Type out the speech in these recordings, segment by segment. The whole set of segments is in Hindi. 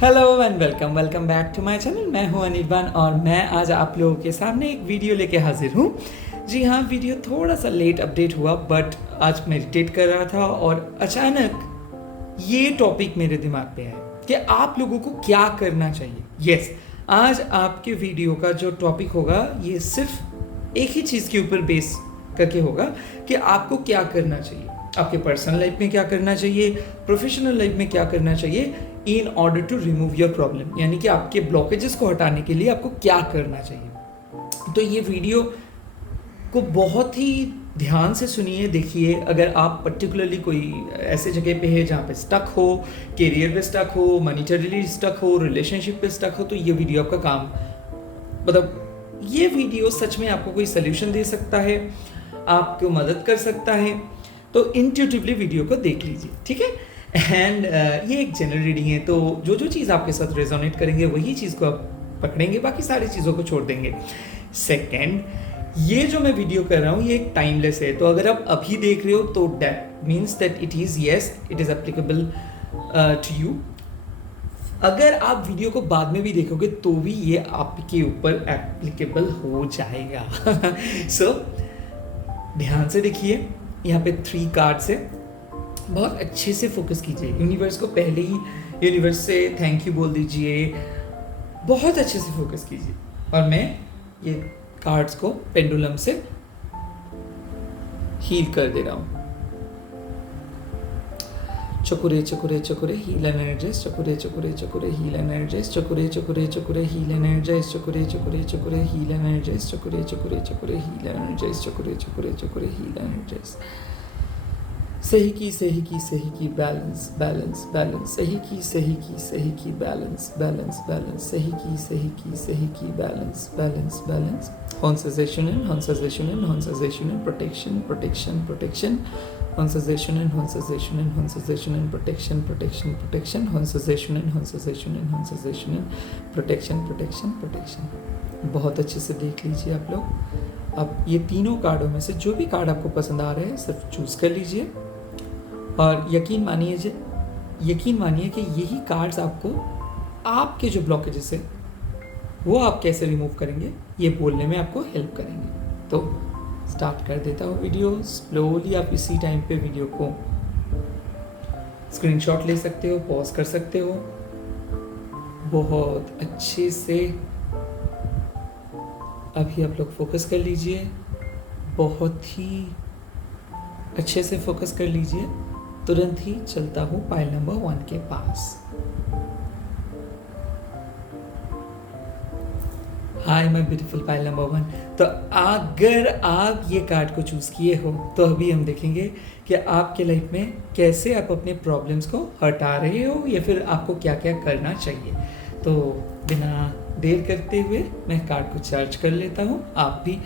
Hello and welcome back to my channel. मैं हूं अनिर्बान और मैं आज आप लोगों के सामने एक वीडियो लेके हाजिर हूं। जी हाँ, वीडियो थोड़ा सा लेट अपडेट हुआ बट आज मेडिटेट कर रहा था और अचानक ये टॉपिक मेरे दिमाग पे आया कि आप लोगों को क्या करना चाहिए। यस, आज आपके वीडियो का जो टॉपिक होगा ये सिर्फ एक ही चीज़ के ऊपर बेस करके होगा कि आपको क्या करना चाहिए, आपके पर्सनल लाइफ में क्या करना चाहिए, प्रोफेशनल लाइफ में क्या करना चाहिए in order to remove your problem, यानी कि आपके ब्लॉकेजेस को हटाने के लिए आपको क्या करना चाहिए। तो ये वीडियो को बहुत ही ध्यान से सुनिए, देखिए। अगर आप पर्टिकुलरली कोई ऐसे जगह पे है जहाँ पे स्टक हो, करियर पे स्टक हो, मॉनिटरीली स्टक हो, रिलेशनशिप पे स्टक हो, तो ये वीडियो आपका काम, मतलब ये वीडियो सच में आपको कोई सोल्यूशन दे सकता है, आपको मदद कर सकता है। तो इंट्यूटिवली वीडियो को देख लीजिए, ठीक है। एंड ये एक जनरल रीडिंग है, तो जो जो चीज़ आपके साथ रेजोनेट करेंगे वही चीज़ को आप पकड़ेंगे, बाकी सारी चीज़ों को छोड़ देंगे। सेकंड, ये जो मैं वीडियो कर रहा हूँ ये एक टाइमलेस है, तो अगर आप अभी देख रहे हो तो that means that it is it is applicable to you. अगर आप वीडियो को बाद में भी देखोगे तो भी ये आपके ऊपर एप्लीकेबल हो जाएगा। सो ध्यान से देखिए, यहाँ पे 3 कार्ड्स है, बहुत अच्छे से फोकस कीजिए। यूनिवर्स को पहले ही यूनिवर्स से थैंक यू बोल दीजिए, बहुत अच्छे से फोकस कीजिए। और मैं ये कार्ड्स को पेंडुलम से हील कर दे रहा हूँ। चकुरे चकुरे चकुरे हील एनर्जीज, चकुरे चकुरे चकुरे हील एनर्जीज, चकुरे चकुरे चकुरे हील एनर्जीज, चकुरे चकुरे चकुरे हील एनर्जीज, चकुरे चकुरे चकुरे हील एनर्जीज, चकुरे चकुरे चकुरे हील एनर्जीज। सही की बैलेंस बैलेंस बैलेंस, सही की बैलेंस बैलेंस बैलेंस, सही की बैलेंस बैलेंस बैलेंस। हॉन सेजेशन इन, हॉन सेजेशन इन, हॉन सेजेशन इन, प्रोटेक्शन प्रोटेक्शन प्रोटेक्शन, हॉन सेजेशन इन, हॉन सेजेशन इन, हॉन सेजेशन इन, प्रोटेक्शन प्रोटेक्शन प्रोटेक्शन, हॉन सेजेशन इन, हॉन सेजेशन इन, हॉन सेजेशन इन, प्रोटेक्शन प्रोटेक्शन प्रोटेक्शन। बहुत अच्छे से देख लीजिए आप लोग। अब ये तीनों कार्डों में से जो भी कार्ड आपको पसंद आ रहा है सिर्फ चूज कर लीजिए और यकीन मानिए कि यही कार्ड्स आपको आपके जो ब्लॉकेजेस है वो आप कैसे रिमूव करेंगे ये बोलने में आपको हेल्प करेंगे। तो स्टार्ट कर देता हूँ वीडियो स्लोली। आप इसी टाइम पे वीडियो को स्क्रीनशॉट ले सकते हो, पॉज कर सकते हो। बहुत अच्छे से अभी आप लोग फोकस कर लीजिए, बहुत ही अच्छे से फोकस कर लीजिए। तुरंत ही चलता हूँ पाइल नंबर 1 के पास। Hi my beautiful pile number 1। तो अगर आप ये कार्ड को चूज किए हो तो अभी हम देखेंगे कि आपके लाइफ में कैसे आप अपने प्रॉब्लम्स को हटा रहे हो या फिर आपको क्या क्या करना चाहिए। तो बिना देर करते हुए मैं कार्ड को चार्ज कर लेता हूँ। आप भी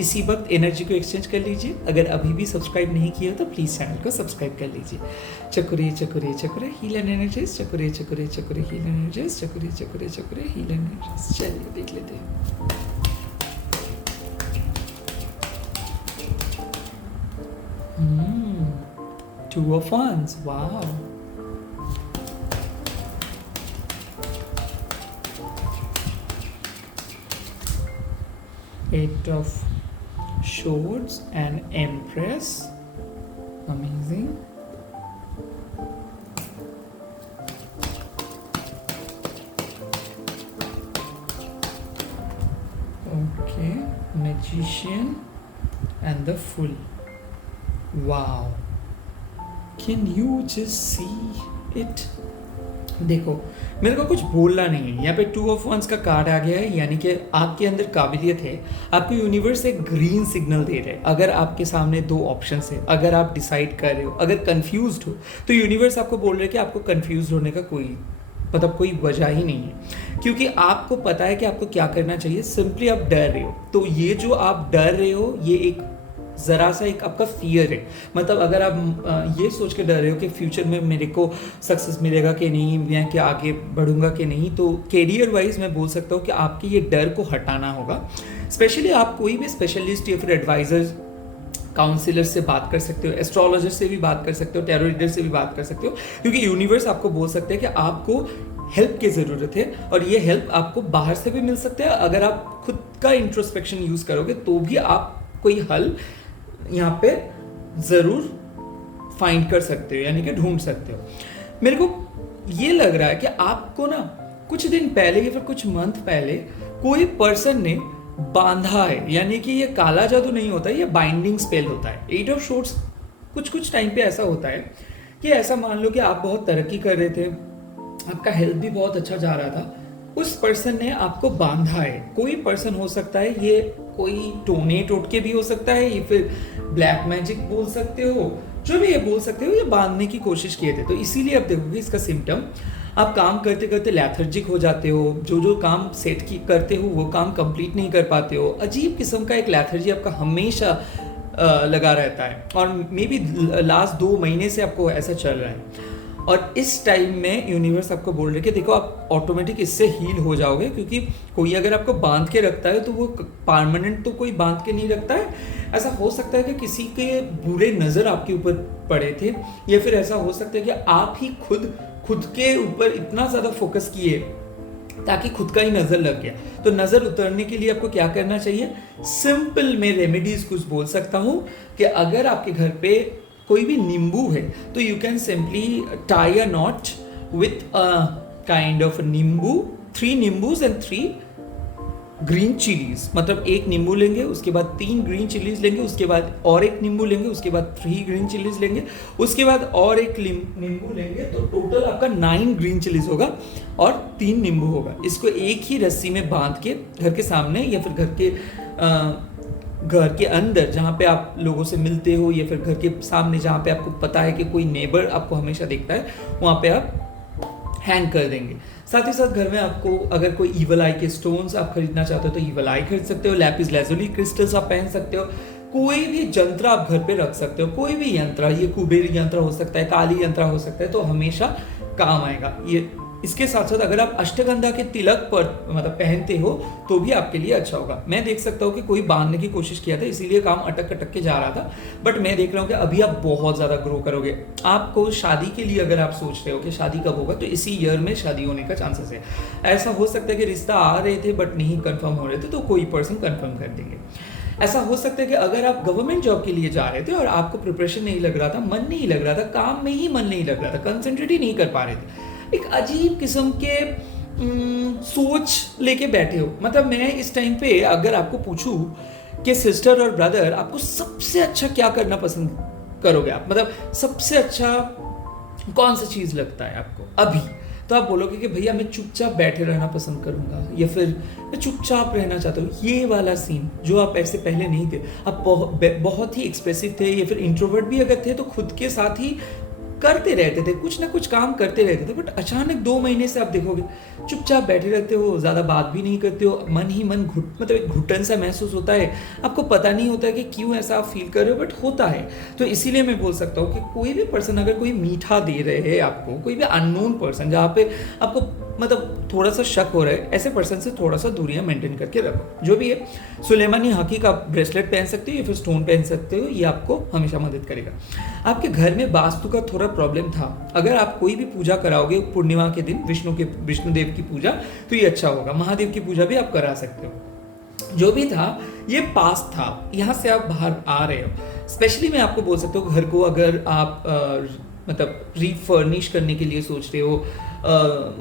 इसी वक्त एनर्जी को एक्सचेंज कर लीजिए। अगर अभी भी सब्सक्राइब नहीं किया तो प्लीज़ चैनल को सब्सक्राइब कर लीजिए। चकुरे चकुरे चकुरे हील एनर्जीज, चकुरे चकुरे चकुरे हील एनर्जीज, चकुरे चकुरे चकुरे हील एनर्जीज। चलिए देख लेते हैं। Two of Wands, wow. Eight of Swords and Empress, amazing. Okay, Magician and the Fool. Wow, can you just see it? देखो, मेरे को कुछ बोलना नहीं है। यहाँ पे 2 ऑफ वंस का कार्ड आ गया है, यानी कि आपके अंदर काबिलियत है। आपको यूनिवर्स एक ग्रीन सिग्नल दे रहे हैं। अगर आपके सामने 2 ऑप्शंस है, अगर आप डिसाइड कर रहे हो, अगर कंफ्यूज्ड हो, तो यूनिवर्स आपको बोल रहे हैं कि आपको कंफ्यूज होने का कोई वजह ही नहीं है, क्योंकि आपको पता है कि आपको क्या करना चाहिए। सिंपली आप डर रहे हो, तो ये जो आप डर रहे हो ये एक ज़रा सा एक आपका फियर है। मतलब अगर आप ये सोच के डर रहे हो कि फ्यूचर में मेरे को सक्सेस मिलेगा कि नहीं, मैं क्या आगे बढ़ूंगा कि नहीं, तो करियर वाइज मैं बोल सकता हूँ कि आपके ये डर को हटाना होगा। स्पेशली आप कोई भी स्पेशलिस्ट या फिर एडवाइजर, काउंसिलर से बात कर सकते हो, एस्ट्रोलॉजर से भी बात कर सकते हो, टैरो रीडर से भी बात कर सकते हो, क्योंकि यूनिवर्स आपको बोल सकते हैं कि आपको हेल्प की ज़रूरत है, और ये हेल्प आपको बाहर से भी मिल सकता है। अगर आप खुद का इंट्रोस्पेक्शन यूज़ करोगे तो भी आप कोई हल यहाँ पे ज़रूर फाइंड कर सकते हो, यानी कि ढूंढ सकते हो। मेरे को ये लग रहा है कि आपको ना कुछ दिन पहले या फिर कुछ मंथ पहले कोई पर्सन ने बांधा है, यानी कि ये काला जादू नहीं होता है, ये बाइंडिंग स्पेल होता है। 8 ऑफ शॉर्ट्स कुछ टाइम पे ऐसा होता है कि ऐसा मान लो कि आप बहुत तरक्की कर रहे थे, आपका हेल्थ भी बहुत अच्छा जा रहा था, उस पर्सन ने आपको बांधा है। कोई पर्सन हो सकता है, ये कोई टोने टोटके भी हो सकता है, ये फिर ब्लैक मैजिक बोल सकते हो, जो भी ये बोल सकते हो, ये बांधने की कोशिश किए थे। तो इसीलिए आप देखोगे इसका सिम्टम, आप काम करते करते लैथर्जिक हो जाते हो, जो काम सेट की करते हो वो काम कंप्लीट नहीं कर पाते हो, अजीब किस्म का एक लैथर्जी आपका हमेशा लगा रहता है, और मे बी लास्ट 2 महीने से आपको ऐसा चल रहा है। और इस टाइम में यूनिवर्स आपको बोल रहे कि देखो आप ऑटोमेटिक इससे हील हो जाओगे, क्योंकि कोई अगर आपको बांध के रखता है तो वो परमानेंट तो कोई बांध के नहीं रखता है। ऐसा हो सकता है कि किसी के बुरे नज़र आपके ऊपर पड़े थे, या फिर ऐसा हो सकता है कि आप ही खुद के ऊपर इतना ज़्यादा फोकस किए ताकि खुद का ही नज़र लग गया। तो नज़र उतरने के लिए आपको क्या करना चाहिए? सिंपल में रेमेडीज़ कुछ बोल सकता हूँ कि अगर आपके घर पे कोई भी नींबू है तो you can simply tie a not with a kind of नींबू, 3 नींबूज एंड 3 ग्रीन चिलीज। मतलब 1 नींबू लेंगे, उसके बाद 3 ग्रीन चिलीज लेंगे, उसके बाद और 1 नींबू लेंगे, उसके बाद 3 ग्रीन चिलीज लेंगे, उसके बाद और 1 नींबू लेंगे, तो टोटल आपका 9 ग्रीन चिलीज होगा और 3 नींबू होगा। इसको एक ही रस्सी में बांध के घर के सामने या फिर घर के अंदर जहाँ पे आप लोगों से मिलते हो, या फिर घर के सामने जहाँ पे आपको पता है कि कोई नेबर आपको हमेशा देखता है, वहाँ पे आप हैंग कर देंगे। साथ ही साथ घर में आपको अगर कोई ईवल आई के स्टोन्स आप खरीदना चाहते हो तो ईवल आई खरीद सकते हो, लैपिस लाजुली क्रिस्टल्स आप पहन सकते हो, कोई भी यंत्र आप घर पे रख सकते हो, कोई भी यंत्र, ये कुबेर यंत्र हो सकता है, काली यंत्र हो सकता है, तो हमेशा काम आएगा ये। इसके साथ साथ अगर आप अष्टगंधा के तिलक पर मतलब पहनते हो तो भी आपके लिए अच्छा होगा। मैं देख सकता हूँ कि कोई बांधने की कोशिश किया था, इसीलिए काम अटक के जा रहा था, बट मैं देख रहा हूँ कि अभी आप बहुत ज़्यादा ग्रो करोगे। आपको शादी के लिए अगर आप सोच रहे हो कि शादी कब होगा, तो इसी ईयर में शादी होने का चांसेस है। ऐसा हो सकता है कि रिश्ता आ रहे थे बट नहीं कंफर्म हो रहे थे, तो कोई पर्सन कंफर्म कर देंगे। ऐसा हो सकता है कि अगर आप गवर्नमेंट जॉब के लिए जा रहे थे और आपको प्रिपरेशन नहीं लग रहा था, मन नहीं लग रहा था, काम में ही मन नहीं लग रहा था, कंसंट्रेट ही नहीं कर पा रहे थे, एक अजीब किस्म के सोच लेके बैठे हो। मतलब मैं इस टाइम पे अगर आपको पूछूं कि सिस्टर और ब्रदर आपको सबसे अच्छा क्या करना पसंद करोगे आप, मतलब सबसे अच्छा कौन सा चीज़ लगता है आपको अभी, तो आप बोलोगे कि भैया मैं चुपचाप बैठे रहना पसंद करूंगा, या फिर मैं चुपचाप रहना चाहता हूँ। ये वाला सीन जो आप ऐसे पहले नहीं थे, आप बहुत ही एक्सप्रेसिव थे, या फिर इंट्रोवर्ट भी अगर थे तो खुद के साथ ही करते रहते थे, कुछ ना कुछ काम करते रहते थे, बट अचानक 2 महीने से आप देखोगे चुपचाप बैठे रहते हो, ज़्यादा बात भी नहीं करते हो, मन ही मन मतलब एक घुटन सा महसूस होता है, आपको पता नहीं होता है कि क्यों ऐसा आप फील कर रहे हो, बट होता है। तो इसीलिए मैं बोल सकता हूँ कि कोई भी पर्सन अगर कोई मीठा दे रहे हैं आपको, कोई भी अननोन पर्सन जहाँ पे आपको मतलब थोड़ा सा शक हो रहा है, ऐसे पर्सन से थोड़ा सा दूरियां मेंटेन करके रखो। जो भी है, सुलेमानी हकी का ब्रेसलेट पहन सकते हो या फिर स्टोन पहन सकते हो, ये आपको हमेशा मदद करेगा। आपके घर में वास्तु का थोड़ा प्रॉब्लम था, अगर आप कोई भी पूजा कराओगे पूर्णिमा के दिन विष्णुदेव की पूजा, तो ये अच्छा होगा। महादेव की पूजा भी आप करा सकते हो। जो भी था ये पास था, यहाँ से आप बाहर आ रहे हो। स्पेशली मैं आपको बोल सकता हूँ घर को अगर आप मतलब रीफर्निश करने के लिए सोच रहे हो,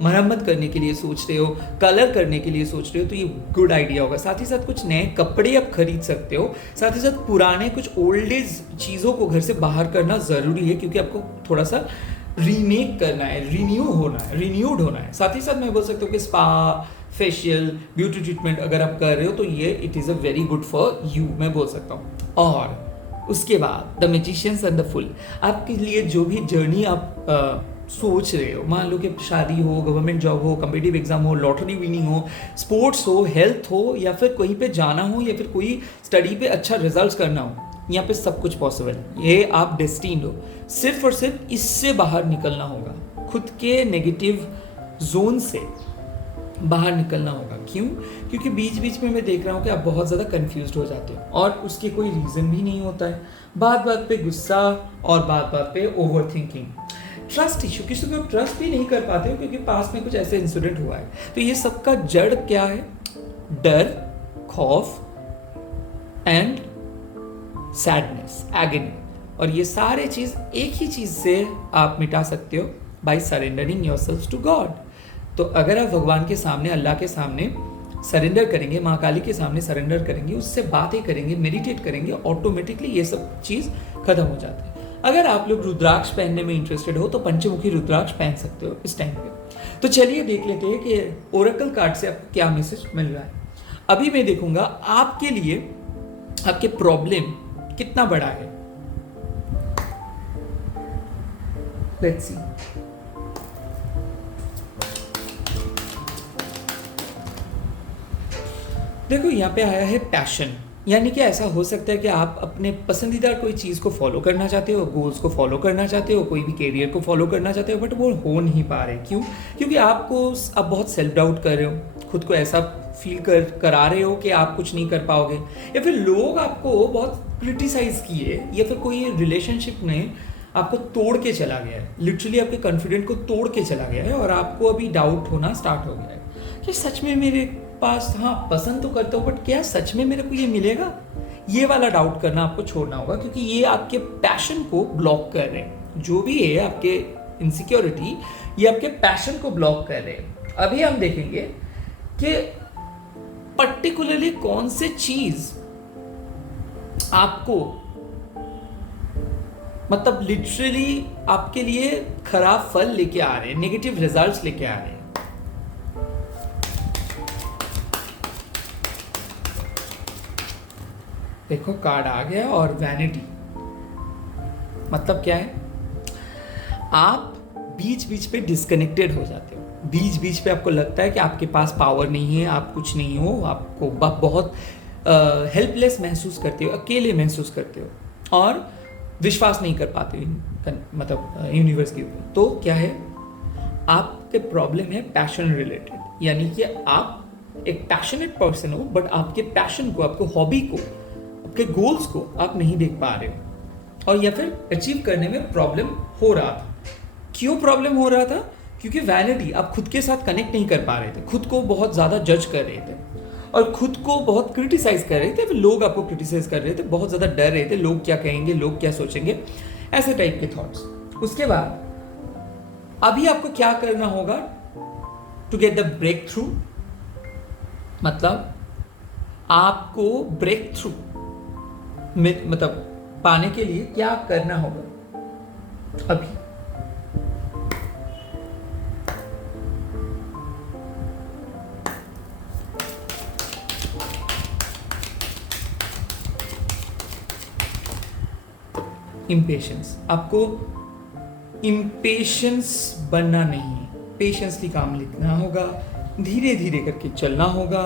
मरम्मत करने के लिए सोच रहे हो, कलर करने के लिए सोच रहे हो, तो ये गुड आइडिया होगा। साथ ही साथ कुछ नए कपड़े आप खरीद सकते हो, साथ ही साथ पुराने कुछ ओल्ड एज चीज़ों को घर से बाहर करना ज़रूरी है, क्योंकि आपको थोड़ा सा रीमेक करना है, रिन्यूड होना है। साथ ही साथ मैं बोल सकता हूँ कि स्पा, फेशियल, ब्यूटी ट्रीटमेंट अगर आप कर रहे हो तो ये it is a very good for you, मैं बोल सकता हूँ। और उसके बाद the magicians and the full, आपके लिए जो भी जर्नी आप सोच रहे हो, मान लो कि शादी हो, गवर्नमेंट जॉब हो, कम्पिटिटिव एग्जाम हो, लॉटरी विनिंग हो, स्पोर्ट्स हो, हेल्थ हो, या फिर कहीं पे जाना हो, या फिर कोई स्टडी पे अच्छा रिजल्ट करना हो, यहाँ पे सब कुछ पॉसिबल। ये आप डेस्टिन्ड हो, सिर्फ और सिर्फ इससे बाहर निकलना होगा, खुद के नेगेटिव जोन से बाहर निकलना होगा। क्यों? क्योंकि बीच बीच में मैं देख रहा हूँ कि आप बहुत ज़्यादा कंफ्यूज्ड हो जाते हो और उसके कोई रीज़न भी नहीं होता है। बात बात पे गुस्सा और बात बात पे ओवर थिंकिंग। ट्रस्ट इशू, किसी को ट्रस्ट भी नहीं कर पाते हो क्योंकि पास में कुछ ऐसे इंसिडेंट हुआ है। तो ये सबका जड़ क्या है? डर, खौफ एंड सैडनेस, एगनी। और ये सारे चीज एक ही चीज से आप मिटा सकते हो, by surrendering yourself to God. तो अगर आप भगवान के सामने, अल्लाह के सामने सरेंडर करेंगे, माँ काली के सामने सरेंडर करेंगे, उससे बातें करेंगे, मेडिटेट करेंगे, ऑटोमेटिकली ये सब चीज़ खत्म हो जाती है। अगर आप लोग रुद्राक्ष पहनने में इंटरेस्टेड हो तो पंचमुखी रुद्राक्ष पहन सकते हो इस टाइम पे। तो चलिए देख लेते हैं कि ओरेकल कार्ड से आपको क्या मैसेज मिल रहा है। अभी मैं देखूंगा आपके लिए आपके प्रॉब्लम कितना बड़ा है। Let's see. देखो यहाँ पे आया है पैशन, यानी कि ऐसा हो सकता है कि आप अपने पसंदीदा कोई चीज़ को फॉलो करना चाहते हो, गोल्स को फॉलो करना चाहते हो, कोई भी कैरियर को फॉलो करना चाहते हो, बट वो हो नहीं पा रहे। क्यों? क्योंकि आप बहुत सेल्फ डाउट कर रहे हो, खुद को ऐसा फील करा रहे हो कि आप कुछ नहीं कर पाओगे, या फिर लोग आपको बहुत क्रिटिसाइज किए, या फिर कोई रिलेशनशिप ने आपको तोड़ के चला गया है, लिटरली आपके कॉन्फिडेंट को तोड़ के चला गया है, और आपको अभी डाउट होना स्टार्ट हो गया है कि सच में मेरे पास, हाँ पसंद तो करता हूँ बट क्या सच में मेरे को ये मिलेगा? ये वाला डाउट करना आपको छोड़ना होगा, क्योंकि ये आपके पैशन को ब्लॉक कर रहे हैं। जो भी है आपके इनसिक्योरिटी, ये आपके पैशन को ब्लॉक कर रहे हैं। अभी हम देखेंगे कि पर्टिकुलरली कौन से चीज आपको, मतलब लिटरली आपके लिए खराब फल लेके आ रहे हैं, नेगेटिव रिजल्ट्स लेके आ रहे हैं। देखो कार्ड आ गया, और वैनिटी मतलब क्या है? आप बीच बीच पे डिस्कनेक्टेड हो जाते हो, बीच बीच पे आपको लगता है कि आपके पास पावर नहीं है, आप कुछ नहीं हो, आपको बहुत हेल्पलेस महसूस करते हो, अकेले महसूस करते हो, और विश्वास नहीं कर पाते हो मतलब यूनिवर्स के ऊपर। तो क्या है? आपके प्रॉब्लम है पैशन रिलेटेड, यानी कि आप एक पैशनेट पर्सन हो, बट आपके पैशन को, आपको हॉबी को, आपके गोल्स को आप नहीं देख पा रहे हो, और या फिर अचीव करने में प्रॉब्लम हो रहा था। क्यों प्रॉब्लम हो रहा था? क्योंकि वैनिटी, आप खुद के साथ कनेक्ट नहीं कर पा रहे थे, खुद को बहुत ज़्यादा जज कर रहे थे, और खुद को बहुत क्रिटिसाइज कर रहे थे, फिर लोग आपको क्रिटिसाइज कर रहे थे, बहुत ज़्यादा डर रहे थे, लोग क्या कहेंगे, लोग क्या सोचेंगे, ऐसे टाइप के थॉट्स। उसके बाद अभी आपको क्या करना होगा to get the breakthrough, मतलब आपको ब्रेक थ्रू मतलब पाने के लिए क्या करना होगा अभी। इम्पेशंस, आपको इम्पेशंस बनना नहीं है, पेशेंसली काम लिखना होगा, धीरे धीरे करके चलना होगा।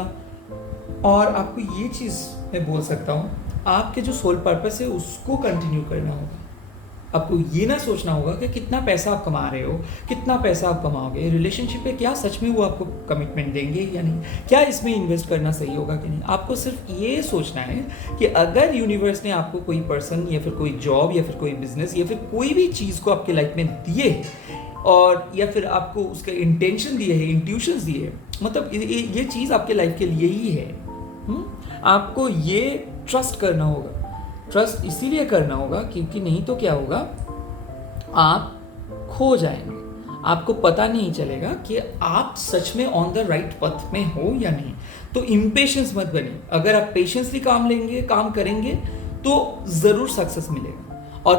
और आपको ये चीज़ मैं बोल सकता हूँ, आपके जो सोल पर्पस है उसको कंटिन्यू करना होगा। आपको ये ना सोचना होगा कि कितना पैसा आप कमा रहे हो, कितना पैसा आप कमाओगे, रिलेशनशिप पे क्या सच में वो आपको कमिटमेंट देंगे या नहीं, क्या इसमें इन्वेस्ट करना सही होगा कि नहीं। आपको सिर्फ ये सोचना है कि अगर यूनिवर्स ने आपको कोई पर्सन या फिर कोई जॉब या फिर कोई बिजनेस या फिर कोई भी चीज़ को आपके लाइफ में दिए है, और या फिर आपको उसके इंटेंशन दिए है, इंट्यूशंस दिए है, मतलब ये चीज़ आपके लाइफ के लिए ही है। आपको ये ट्रस्ट करना होगा। ट्रस्ट इसीलिए करना होगा क्योंकि नहीं तो क्या होगा, आप खो जाएंगे, आपको पता नहीं चलेगा कि आप सच में ऑन द राइट पथ में हो या नहीं। तो इम्पेशंस मत बनिए। अगर आप पेशेंसली काम करेंगे तो ज़रूर सक्सेस मिलेगा। और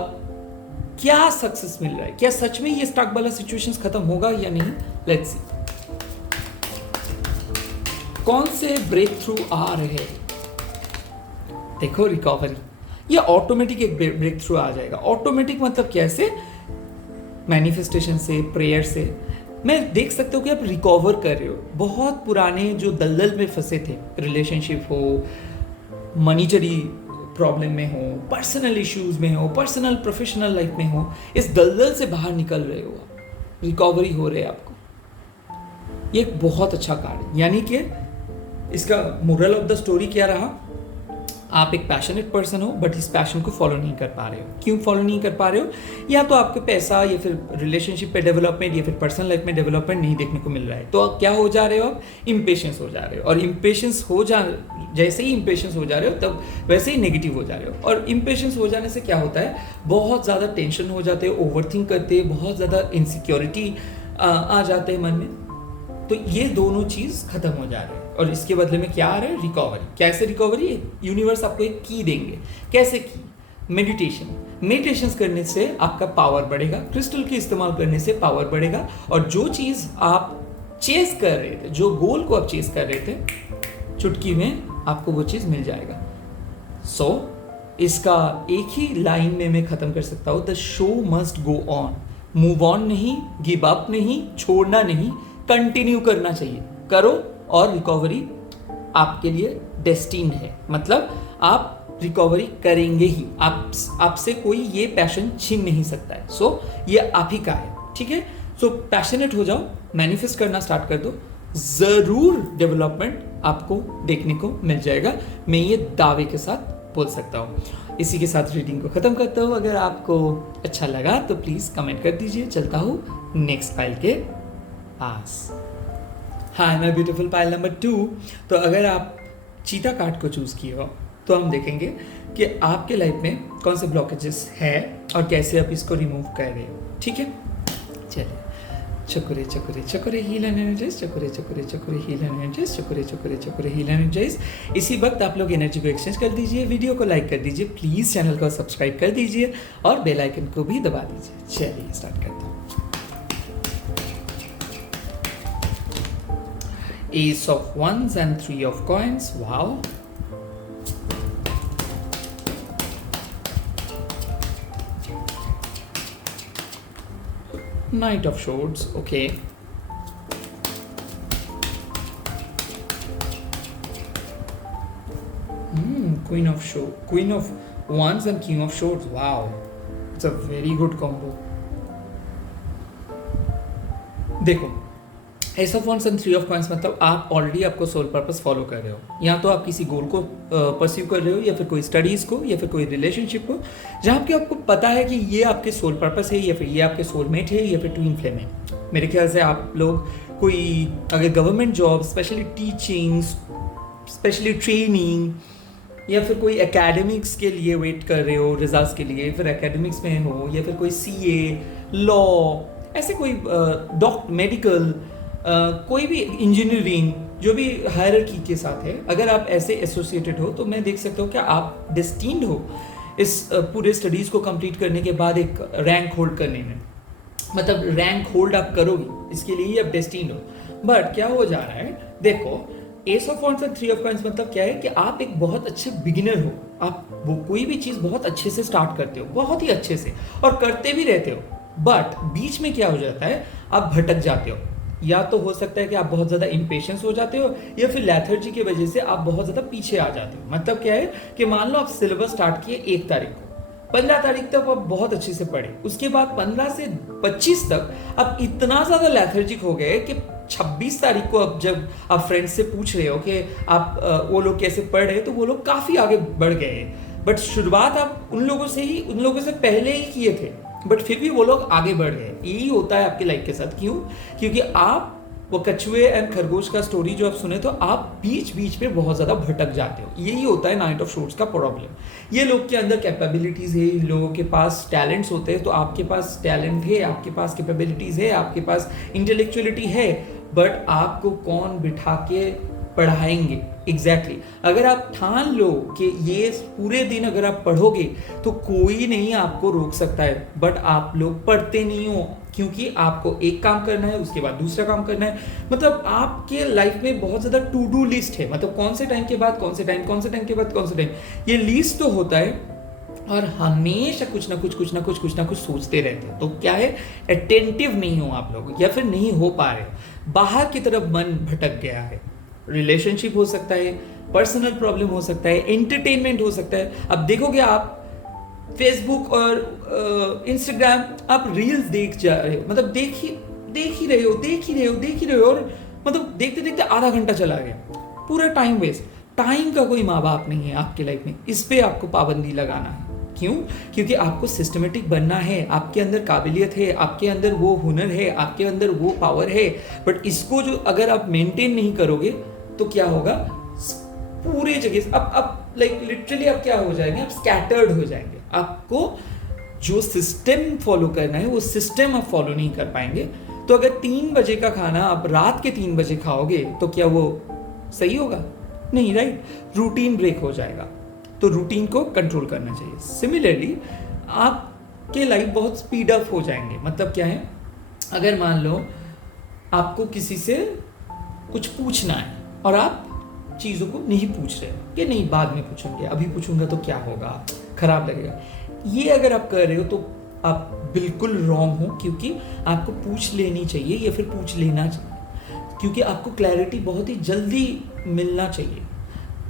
क्या सक्सेस मिल रहा है, क्या सच में ये स्टक वाला सिचुएशंस खत्म होगा या नहीं, लेट्स सी। कौन से ब्रेक थ्रू आ रहे हैं? देखो रिकवरी, ये ऑटोमेटिक एक ब्रेक थ्रू आ जाएगा। ऑटोमेटिक मतलब कैसे? मैनिफेस्टेशन से, प्रेयर से। मैं देख सकता हूँ कि आप रिकवर कर रहे हो। बहुत पुराने जो दलदल में फंसे थे, रिलेशनशिप हो, मनीटरी प्रॉब्लम में हो, पर्सनल इश्यूज में हो, पर्सनल प्रोफेशनल लाइफ में हो, इस दलदल से बाहर निकल रहे हो, रिकवरी हो रहे है आपको। ये एक बहुत अच्छा कार्ड है। यानी कि इसका मोरल ऑफ द स्टोरी क्या रहा? आप एक पैशनेट पर्सन हो बट इस पैशन को फॉलो नहीं कर पा रहे हो। क्यों फॉलो नहीं कर पा रहे हो? या तो आपके पैसा या फिर रिलेशनशिप पे डेवलपमेंट या फिर पर्सनल लाइफ में डेवलपमेंट नहीं देखने को मिल रहा है। तो आप क्या हो जा रहे हो? आप इम्पेशेंस हो जा रहे हो, और इम्पेशेंस जैसे ही इम्पेशेंस हो जा रहे हो तब वैसे ही नेगेटिव हो जा रहे हो। और इम्पेशेंस हो जाने से क्या होता है, बहुत ज़्यादा टेंशन हो जाते हैं, ओवरथिंक करते हैं, बहुत ज़्यादा इनसिक्योरिटी आ जाते हैं मन में। तो ये दोनों चीज़ खत्म हो जा रहे हैं, और इसके बदले में क्या आ रहा है? रिकवरी। कैसे रिकवरी? यूनिवर्स आपको एक की देंगे। कैसे की? मेडिटेशन करने से आपका पावर बढ़ेगा, क्रिस्टल के इस्तेमाल करने से पावर बढ़ेगा, और जो चीज़ आप चेस कर रहे थे, जो गोल को आप चेस कर रहे थे, चुटकी में आपको वो चीज़ मिल जाएगा। सो इसका एक ही लाइन में मैं ख़त्म कर सकता हूँ, the show must go on. Move on नहीं, गिव अप नहीं, छोड़ना नहीं, कंटिन्यू करना चाहिए। करो, और रिकवरी आपके लिए डेस्टिन्ड है। मतलब आप रिकवरी करेंगे ही, आपसे कोई ये पैशन छीन नहीं सकता है। सो ये आप ही का है, ठीक है? सो पैशनेट हो जाओ, मैनिफेस्ट करना स्टार्ट कर दो, ज़रूर डेवलपमेंट आपको देखने को मिल जाएगा। मैं ये दावे के साथ बोल सकता हूँ। इसी के साथ रीडिंग को ख़त्म करता हूँ। अगर आपको अच्छा लगा तो प्लीज़ कमेंट कर दीजिए। चलता हूँ नेक्स्ट फाइल के पास। हाँ, माय ब्यूटीफुल पाइल नंबर 2। तो अगर आप चीता कार्ड को चूज़ किए हो तो हम देखेंगे कि आपके लाइफ में कौन से ब्लॉकेजेस है और कैसे आप इसको रिमूव कर रहे हो, ठीक है? चलिए, चकुरे चकुरे चकुरे हील एंड एनर्जाइज, चकुरे चकुरे चकुरे हील एंड एनर्जाइज, चकुरे चकुरे चकुरे हील एंड एनर्जाइज। इसी वक्त आप लोग एनर्जी को एक्सचेंज कर दीजिए, वीडियो को लाइक कर दीजिए, प्लीज़ चैनल को सब्सक्राइब कर दीजिए और बेल आइकन को भी दबा दीजिए। चलिए स्टार्ट करते हैं। Ace of Wands and 3 of Coins. Wow. Knight of Swords. Okay. Queen of Wands and King of Swords. Wow. It's a very good combo. देखो, S of wands and 3 of coins मतलब आप ऑलरेडी आपको सोल पर्पस फॉलो कर रहे हो। या तो आप किसी गोल को परस्यू कर रहे हो, या फिर कोई स्टडीज़ को, या फिर कोई रिलेशनशिप को, जहाँ पे आपको पता है कि ये आपके सोल पर्पस है, या फिर ये आपके सोलमेट है, या फिर ट्विन फ्लेम है। मेरे ख्याल से आप लोग कोई अगर government job, specially teaching, specially training, या फिर कोई एकेडमिक्स के लिए वेट कर रहे हो रिजल्ट्स के लिए, फिर एकेडमिक्स में हो, या फिर कोई CA, लॉ, ऐसे कोई मेडिकल, कोई भी इंजीनियरिंग, जो भी हायरार्की के साथ है, अगर आप ऐसे एसोसिएटेड हो तो मैं देख सकता हूँ कि आप डेस्टिन्ड हो इस पूरे स्टडीज़ को कंप्लीट करने के बाद एक रैंक होल्ड करने में। मतलब रैंक होल्ड आप करोगे, इसके लिए ही आप डेस्टिन्ड हो। बट क्या हो जा रहा है, देखो, S of wands and 3 of coins मतलब क्या है कि आप एक बहुत अच्छे बिगिनर हो। आप वो कोई भी चीज़ बहुत अच्छे से स्टार्ट करते हो, बहुत ही अच्छे से, और करते भी रहते हो। बट बीच में क्या हो जाता है, आप भटक जाते हो। या तो हो सकता है कि आप बहुत ज़्यादा इम्पेशेंस हो जाते हो, या फिर लेथर्जी की वजह से आप बहुत ज़्यादा पीछे आ जाते हो। मतलब क्या है कि मान लो आप सिलेबस स्टार्ट किए 1 तारीख को, 15 तारीख तक आप बहुत अच्छे से पढ़े, उसके बाद 15 से 25 तक आप इतना ज़्यादा लेथर्जिक हो गए कि 26 तारीख को अब जब आप फ्रेंड्स से पूछ रहे हो कि आप वो लोग कैसे पढ़ रहे, तो वो लोग काफ़ी आगे बढ़ गए। बट शुरुआत आप उन लोगों से पहले ही किए थे, बट फिर भी वो लोग आगे बढ़ गए। यही होता है आपकी लाइफ के साथ। क्यों? क्योंकि आप वो कछुए एंड खरगोश का स्टोरी जो आप सुने तो आप बीच बीच में बहुत ज़्यादा भटक जाते हो। यही होता है नाइट ऑफ शॉर्ट्स का प्रॉब्लम। ये लोग के अंदर कैपेबिलिटीज़ है, लोगों के पास टैलेंट्स होते हैं, तो आपके पास टैलेंट है, आपके पास कैपेबिलिटीज़ है, आपके पास इंटेलेक्चुअलिटी है, बट आपको कौन बिठा के पढ़ाएंगे? एग्जैक्टली अगर आप ठान लो कि ये पूरे दिन अगर आप पढ़ोगे तो कोई नहीं आपको रोक सकता है, बट आप लोग पढ़ते नहीं हो, क्योंकि आपको एक काम करना है, उसके बाद दूसरा काम करना है। मतलब आपके लाइफ में बहुत ज़्यादा टू डू लिस्ट है, मतलब कौन से टाइम के बाद कौन से टाइम, कौन से टाइम के बाद कौन से टाइम, ये लिस्ट तो होता है, और हमेशा कुछ ना कुछ सोचते रहते हो। तो क्या है, अटेंटिव नहीं हो आप लोग, या फिर नहीं हो पा रहे, बाहर की तरफ मन भटक गया है। रिलेशनशिप हो सकता है, पर्सनल प्रॉब्लम हो सकता है, एंटरटेनमेंट हो सकता है। अब देखोगे आप फेसबुक और इंस्टाग्राम, आप रील्स देख जा रहे हो, मतलब देख ही रहे हो, और मतलब देखते देखते आधा घंटा चला गया, पूरा टाइम टाइम का कोई माँ बाप नहीं है आपके लाइफ में, इस पे आपको पाबंदी लगाना है। क्यों? क्योंकि आपको सिस्टमेटिक बनना है, आपके अंदर काबिलियत है, आपके अंदर वो हुनर है, आपके अंदर वो पावर है, बट इसको जो अगर आप मेंटेन नहीं करोगे तो क्या होगा, पूरे जगह अब लाइक लिटरली आप क्या हो जाएंगे, आप स्कैटर्ड हो जाएंगे। आपको जो सिस्टम फॉलो करना है वो सिस्टम आप फॉलो नहीं कर पाएंगे। तो अगर 3 बजे का खाना आप रात के 3 बजे खाओगे तो क्या वो सही होगा? नहीं, राइट? रूटीन ब्रेक हो जाएगा। तो रूटीन को कंट्रोल करना चाहिए। सिमिलरली आपके लाइफ बहुत स्पीड अप हो जाएंगे। मतलब क्या है, अगर मान लो आपको किसी से कुछ पूछना है और आप चीज़ों को नहीं पूछ रहे कि नहीं बाद में पूछूंगे, अभी पूछूंगा तो क्या होगा, खराब लगेगा, ये अगर आप कर रहे हो तो आप बिल्कुल रॉन्ग हो। क्योंकि आपको पूछ लेनी चाहिए या फिर पूछ लेना चाहिए, क्योंकि आपको क्लैरिटी बहुत ही जल्दी मिलना चाहिए।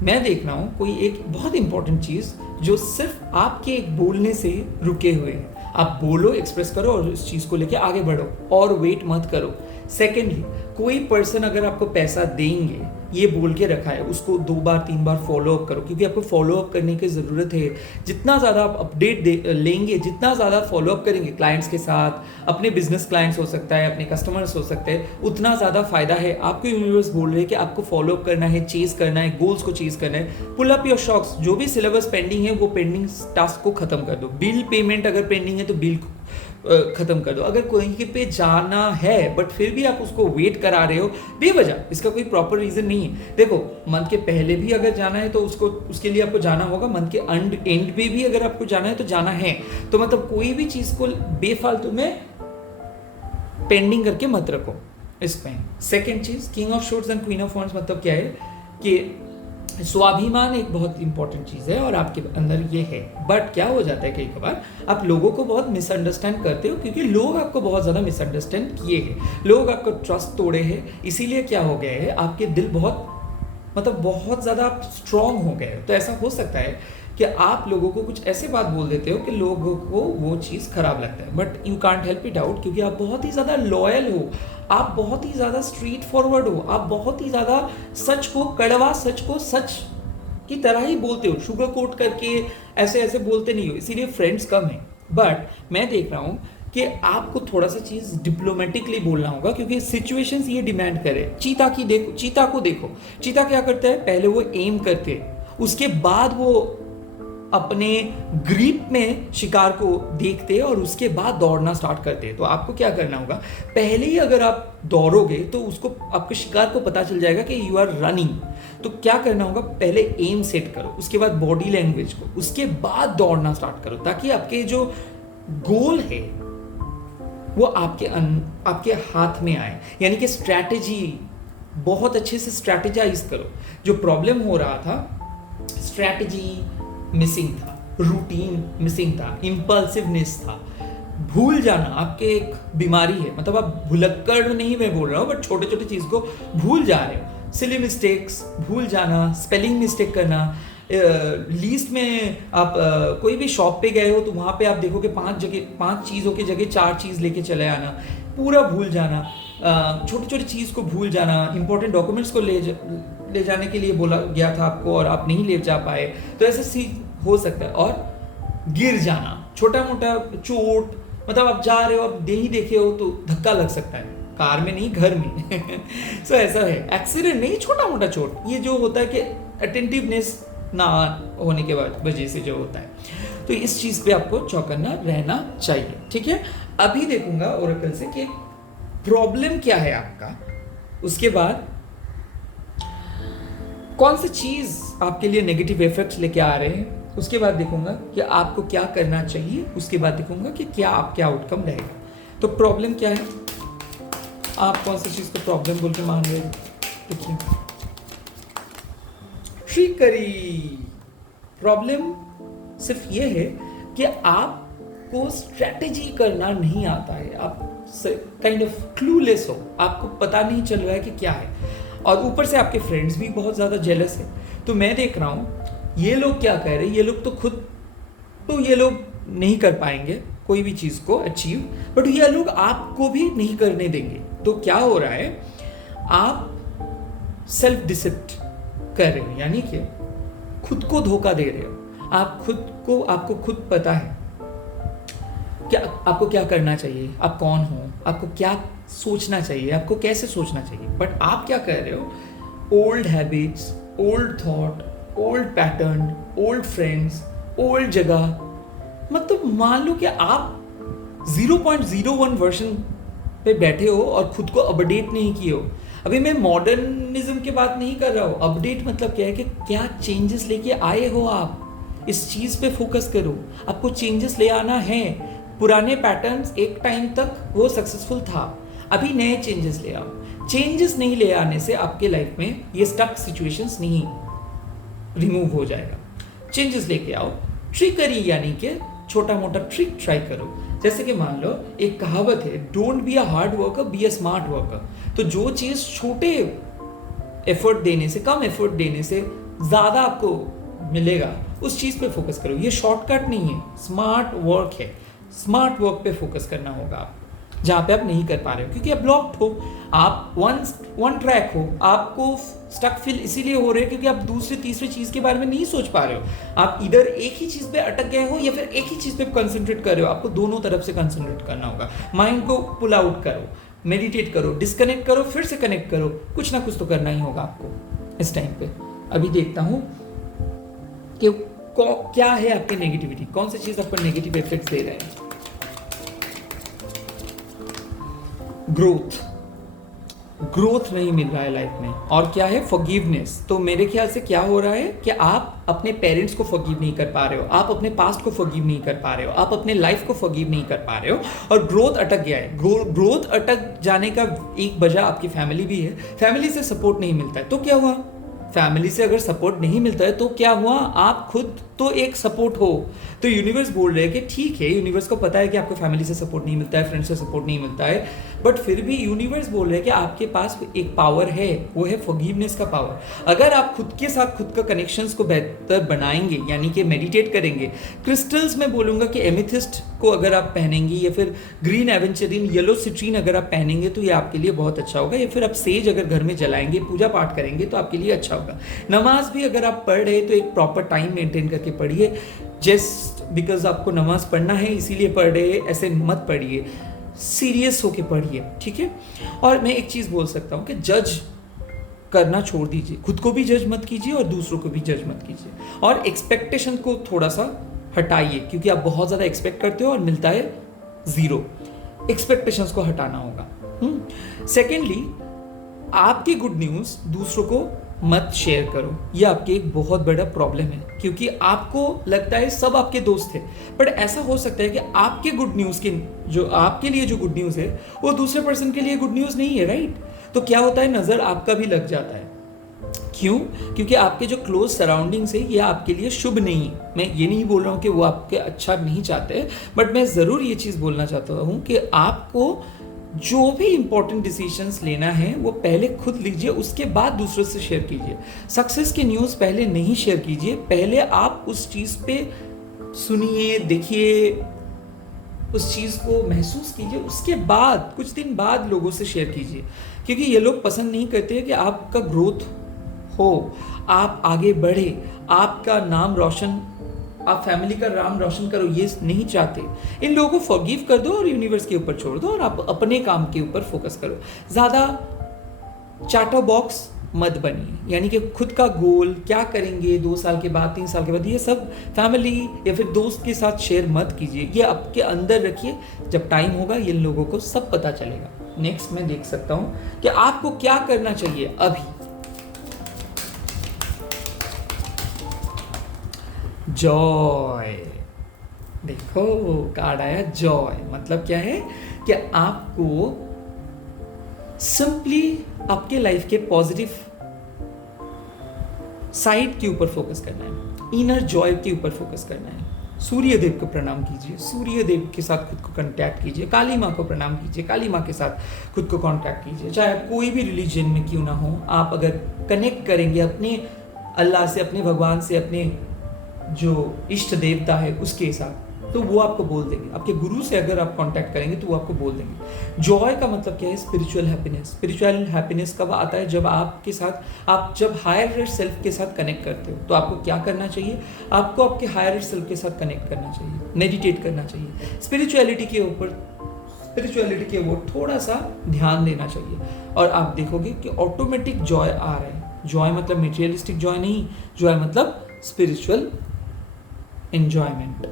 मैं देख रहा हूँ कोई एक बहुत इंपॉर्टेंट चीज़ जो सिर्फ आपके एक बोलने से रुके हुए हैं। आप बोलो, एक्सप्रेस करो और इस चीज़ को लेके आगे बढ़ो और वेट मत करो। सेकेंडली, कोई पर्सन अगर आपको पैसा देंगे ये बोल के रखा है, उसको 2 बार 3 बार फॉलो अप करो, क्योंकि आपको फॉलो अप करने की ज़रूरत है। जितना ज़्यादा आप अपडेट लेंगे, जितना ज़्यादा फॉलो अप करेंगे क्लाइंट्स के साथ, अपने बिजनेस क्लाइंट्स हो सकता है, अपने कस्टमर्स हो सकते हैं, उतना ज़्यादा फायदा है। आपको यूनिवर्स बोल रहे हैं कि आपको फॉलो अप करना है, चेज करना है, गोल्स को चेज करना है। पुल अप योर शॉक्स, जो भी सिलेबस पेंडिंग है वो पेंडिंग टास्क को खत्म कर दो। बिल पेमेंट अगर पेंडिंग है तो बिल खत्म कर दो। अगर कोई पे जाना है बट फिर भी आप उसको वेट करा रहे हो बेवजह, इसका कोई प्रॉपर रीजन नहीं है। देखो, मंथ के पहले भी अगर जाना है तो उसके लिए आपको जाना होगा, मंथ के एंड पे भी अगर आपको जाना है तो जाना है। तो मतलब कोई भी चीज को बेफालतू में पेंडिंग करके मत रखो इसमें। सेकेंड चीज, king of shorts and queen of wands, मतलब क्या है कि स्वाभिमान एक बहुत इंपॉर्टेंट चीज़ है और आपके अंदर ये है। बट क्या हो जाता है, कई बार आप लोगों को बहुत मिसअंडरस्टैंड करते हो, क्योंकि लोग आपको बहुत ज़्यादा मिसअंडरस्टैंड किए हैं, लोग आपको ट्रस्ट तोड़े हैं। इसीलिए क्या हो गया है, आपके दिल बहुत ज़्यादा आप स्ट्रॉन्ग हो गए। तो ऐसा हो सकता है कि आप लोगों को कुछ ऐसे बात बोल देते हो कि लोगों को वो चीज़ खराब लगता है, but you can't help it out, क्योंकि आप बहुत ही ज़्यादा लॉयल हो, आप बहुत ही ज़्यादा स्ट्रीट फॉरवर्ड हो, आप बहुत ही ज़्यादा सच को, कड़वा सच को सच की तरह ही बोलते हो, शुगर कोट करके ऐसे ऐसे बोलते नहीं हो। इसीलिए फ्रेंड्स कम है। बट मैं देख रहा हूँ कि आपको थोड़ा सा चीज़ डिप्लोमेटिकली बोलना होगा, क्योंकि सिचुएशंस ये डिमांड करे। चीता को देखो, चीता क्या करता है, पहले वो एम करते हैं, उसके बाद वो अपने ग्रिप में शिकार को देखते हैं और उसके बाद दौड़ना स्टार्ट करते हैं। तो आपको क्या करना होगा, पहले ही अगर आप दौड़ोगे तो उसको, आपके शिकार को पता चल जाएगा कि यू आर रनिंग। तो क्या करना होगा, पहले एम सेट करो, उसके बाद बॉडी लैंग्वेज को, उसके बाद दौड़ना स्टार्ट करो, ताकि आपके जो गोल है वो आपके हाथ में आए। यानी कि स्ट्रैटेजी बहुत अच्छे से स्ट्रैटेजाइज करो। जो प्रॉब्लम हो रहा था, स्ट्रैटेजी मिसिंग था, रूटीन मिसिंग था, इम्पल्सिवनेस था, भूल जाना आपके एक बीमारी है। मतलब आप भुलक्कड़ नहीं मैं बोल रहा हूँ, बट छोटे छोटे चीज़ को भूल जा रहे हो, सिली मिस्टेक्स भूल जाना, स्पेलिंग मिस्टेक करना। लीस्ट में आप कोई भी शॉप पे गए हो तो वहाँ पे आप देखोगे 5 चीज़ों की जगह 4 चीज़ लेके चले आना, पूरा भूल जाना, छोटी छोटी चीज़ को भूल जाना, इंपॉर्टेंट डॉक्यूमेंट्स को ले जाने के लिए बोला गया था आपको और आप नहीं ले जा पाए, तो ऐसा सी हो सकता है। और गिर जाना, छोटा मोटा चोट, मतलब आप जा रहे हो, आप नहीं देखे हो तो धक्का लग सकता है, कार में नहीं घर में सो ऐसा है, एक्सीडेंट नहीं, छोटा मोटा चोट, ये जो होता है कि अटेंटिवनेस ना होने के वजह से जो होता है। तो इस चीज़ पे आपको चौकन्ना रहना चाहिए, ठीक है। अभी देखूंगा ओरेकल से कि प्रॉब्लम क्या है आपका, उसके बाद कौन सी चीज़ आपके लिए नेगेटिव इफेक्ट्स लेके आ रहे हैं, उसके बाद देखूंगा कि आपको क्या करना चाहिए, उसके बाद देखूंगा कि क्या आपके आउटकम रहेगा। तो प्रॉब्लम क्या है, आप कौन सी चीज़ को प्रॉब्लम बोल के मान रहे हैं। देखिए, ट्रिकरी, प्रॉब्लम सिर्फ ये है कि आपको स्ट्रेटेजी करना नहीं आता है, आप काइंड ऑफ क्लूलेस हो, आपको पता नहीं चल रहा है कि क्या है, और ऊपर से आपके फ्रेंड्स भी बहुत ज़्यादा जेलस है। तो मैं देख रहा हूँ ये लोग क्या कह रहे हैं, ये लोग तो खुद तो ये लोग नहीं कर पाएंगे कोई भी चीज़ को अचीव, बट ये लोग आपको भी नहीं करने देंगे। तो क्या हो रहा है, आप सेल्फ कर रहे हो, यानी कि खुद को धोखा दे रहे हो। आपको खुद पता है क्या आपको क्या करना चाहिए, आप कौन हो, आपको क्या सोचना चाहिए, आपको कैसे सोचना चाहिए, बट आप क्या कर रहे हो, old habits, old thought, old pattern, old friends, old जगह। मतलब मान लो कि आप 0.01 वर्जन पे बैठे हो और खुद को अपडेट नहीं किए हो। अभी मैं मॉडर्निज्म की बात नहीं कर रहा हूँ। अपडेट मतलब क्या है कि क्या चेंजेस लेके आए हो आप, इस चीज़ पे फोकस करो। आपको चेंजेस ले आना है। पुराने पैटर्न्स एक टाइम तक वो सक्सेसफुल था, अभी नए चेंजेस ले आओ। चेंजेस नहीं ले आने से आपके लाइफ में ये स्टक सिचुएशंस नहीं रिमूव हो जाएगा। चेंजेस लेके आओ। ट्रिकरी यानी कि छोटा मोटा ट्रिक ट्राई करो। जैसे कि मान लो एक कहावत है, don't be a hard worker, be a smart worker. तो जो चीज़ छोटे एफर्ट देने से, कम एफर्ट देने से ज़्यादा आपको मिलेगा, उस चीज़ पे फोकस करो। ये शॉर्टकट नहीं है, स्मार्ट वर्क है। स्मार्ट वर्क पे फोकस करना होगा आप, जहाँ पे आप नहीं कर पा रहे हो क्योंकि आप ब्लॉक्ड हो, आप वन ट्रैक हो। आपको स्टक फील इसीलिए हो रहे हो क्योंकि आप दूसरी तीसरी चीज़ के बारे में नहीं सोच पा रहे हो। आप इधर एक ही चीज़ पे अटक गए हो या फिर एक ही चीज़ पे कंसंट्रेट कर रहे हो। आपको दोनों तरफ से कंसंट्रेट करना होगा। माइंड को पुल आउट करो, मेडिटेट करो, डिस्कनेक्ट करो, फिर से कनेक्ट करो। कुछ ना कुछ तो करना ही होगा आपको इस टाइम पे। अभी देखता हूँ कि क्या है आपकी नेगेटिविटी, कौन सी चीज़ आपको नेगेटिव इफेक्ट दे रहा है। ग्रोथ नहीं मिल रहा है लाइफ में। और क्या है, फॉरगिवनेस। तो मेरे ख्याल से क्या हो रहा है कि आप अपने पेरेंट्स को फॉरगिव नहीं कर पा रहे हो, आप अपने पास्ट को फॉरगिव नहीं कर पा रहे हो, आप अपने लाइफ को फॉरगिव नहीं कर पा रहे हो और ग्रोथ अटक गया है। ग्रोथ अटक जाने का एक वजह आपकी फैमिली भी है। फैमिली से सपोर्ट नहीं मिलता है तो क्या हुआ, फैमिली से अगर सपोर्ट नहीं मिलता है तो क्या हुआ, आप खुद तो एक सपोर्ट हो। तो यूनिवर्स बोल रहे हैं कि ठीक है, यूनिवर्स को पता है कि आपको फैमिली से सपोर्ट नहीं मिलता है, फ्रेंड्स से सपोर्ट नहीं मिलता है, बट फिर भी यूनिवर्स बोल रहे हैं कि आपके पास एक पावर है, वो है फॉरगिवनेस का पावर। अगर आप खुद के साथ खुद का कनेक्शंस को बेहतर बनाएंगे, यानी कि मेडिटेट करेंगे। क्रिस्टल्स में बोलूँगा कि एमेथिस्ट को अगर आप पहनेंगे या फिर ग्रीन एवेंचरिन, येलो सिट्रीन अगर आप पहनेंगे तो ये आपके लिए बहुत अच्छा होगा। या फिर आप सेज अगर घर में जलाएंगे, पूजा पाठ करेंगे तो आपके लिए अच्छा होगा। नमाज भी अगर आप पढ़ रहे तो एक प्रॉपर टाइम मेंटेन करके पढ़िए। जस्ट बिकॉज आपको नमाज पढ़ना है इसीलिए पढ़ रहे, ऐसे मत पढ़िए, सीरियस होके पढ़िए, ठीक है। और मैं एक चीज़ बोल सकता हूँ कि जज करना छोड़ दीजिए। खुद को भी जज मत कीजिए और दूसरों को भी जज मत कीजिए। और एक्सपेक्टेशन को थोड़ा सा हटाइए क्योंकि आप बहुत ज़्यादा एक्सपेक्ट करते हो और मिलता है ज़ीरो। एक्सपेक्टेशंस को हटाना होगा। सेकेंडली, आपकी गुड न्यूज़ दूसरों को मत शेयर करो। ये आपके एक बहुत बड़ा प्रॉब्लम है क्योंकि आपको लगता है सब आपके दोस्त हैं, बट ऐसा हो सकता है कि आपके गुड न्यूज़ के जो आपके लिए जो गुड न्यूज़ है वो दूसरे पर्सन के लिए गुड न्यूज़ नहीं है, राइट। तो क्या होता है, नज़र आपका भी लग जाता है। क्यों? क्योंकि आपके जो क्लोज सराउंडिंग्स है ये आपके लिए शुभ नहीं है। मैं ये नहीं बोल रहा हूँ कि वो आपके अच्छा नहीं चाहते, बट मैं ज़रूर ये चीज़ बोलना चाहता हूँ कि आपको जो भी इंपॉर्टेंट डिसीजंस लेना है वो पहले खुद लीजिए, उसके बाद दूसरों से शेयर कीजिए। सक्सेस की न्यूज़ पहले नहीं शेयर कीजिए, पहले आप उस चीज़ पे सुनिए, देखिए, उस चीज़ को महसूस कीजिए, उसके बाद कुछ दिन बाद लोगों से शेयर कीजिए। क्योंकि ये लोग पसंद नहीं करते कि आपका ग्रोथ हो, आप आगे बढ़े, आपका नाम रोशन, आप फैमिली का नाम रोशन करो, ये नहीं चाहते। इन लोगों को फॉरगिव कर दो और यूनिवर्स के ऊपर छोड़ दो और आप अपने काम के ऊपर फोकस करो। ज़्यादा चैटर बॉक्स मत बनिए, यानी कि खुद का गोल क्या करेंगे 2 साल के बाद, 3 साल के बाद, ये सब फैमिली या फिर दोस्त के साथ शेयर मत कीजिए। ये आपके अंदर रखिए, जब टाइम होगा ये लोगों को सब पता चलेगा। नेक्स्ट मैं देख सकता हूँ कि आपको क्या करना चाहिए अभी। जॉय, देखो कार्ड आया जॉय। मतलब क्या है कि आपको सिंपली आपके लाइफ के पॉजिटिव साइड के ऊपर फोकस करना है, इनर जॉय के ऊपर फोकस करना है। सूर्य देव को प्रणाम कीजिए, सूर्य देव के साथ खुद को कांटेक्ट कीजिए। काली माँ को प्रणाम कीजिए, काली माँ के साथ खुद को कांटेक्ट कीजिए। चाहे कोई भी रिलीजन में क्यों ना हो, आप अगर कनेक्ट करेंगे अपने अल्लाह से, अपने भगवान से, अपने जो इष्ट देवता है उसके साथ, तो वो आपको बोल देंगे। आपके गुरु से अगर आप कांटेक्ट करेंगे तो वो आपको बोल देंगे। जॉय का मतलब क्या है? Spiritual happiness. स्पिरिचुअल हैप्पीनेस कब आता है? जब आपके साथ आप जब हायर सेल्फ के साथ कनेक्ट करते हो। तो आपको क्या करना चाहिए? आपको आपके हायर सेल्फ के साथ कनेक्ट करना चाहिए, मेडिटेट करना चाहिए, स्पिरिचुअलिटी के ऊपर थोड़ा सा ध्यान देना चाहिए, और आप देखोगे कि ऑटोमेटिक जॉय आ रहा है। जॉय मतलब मटेरियलिस्टिक जॉय नहीं, जॉय मतलब स्पिरिचुअल एंजॉयमेंट।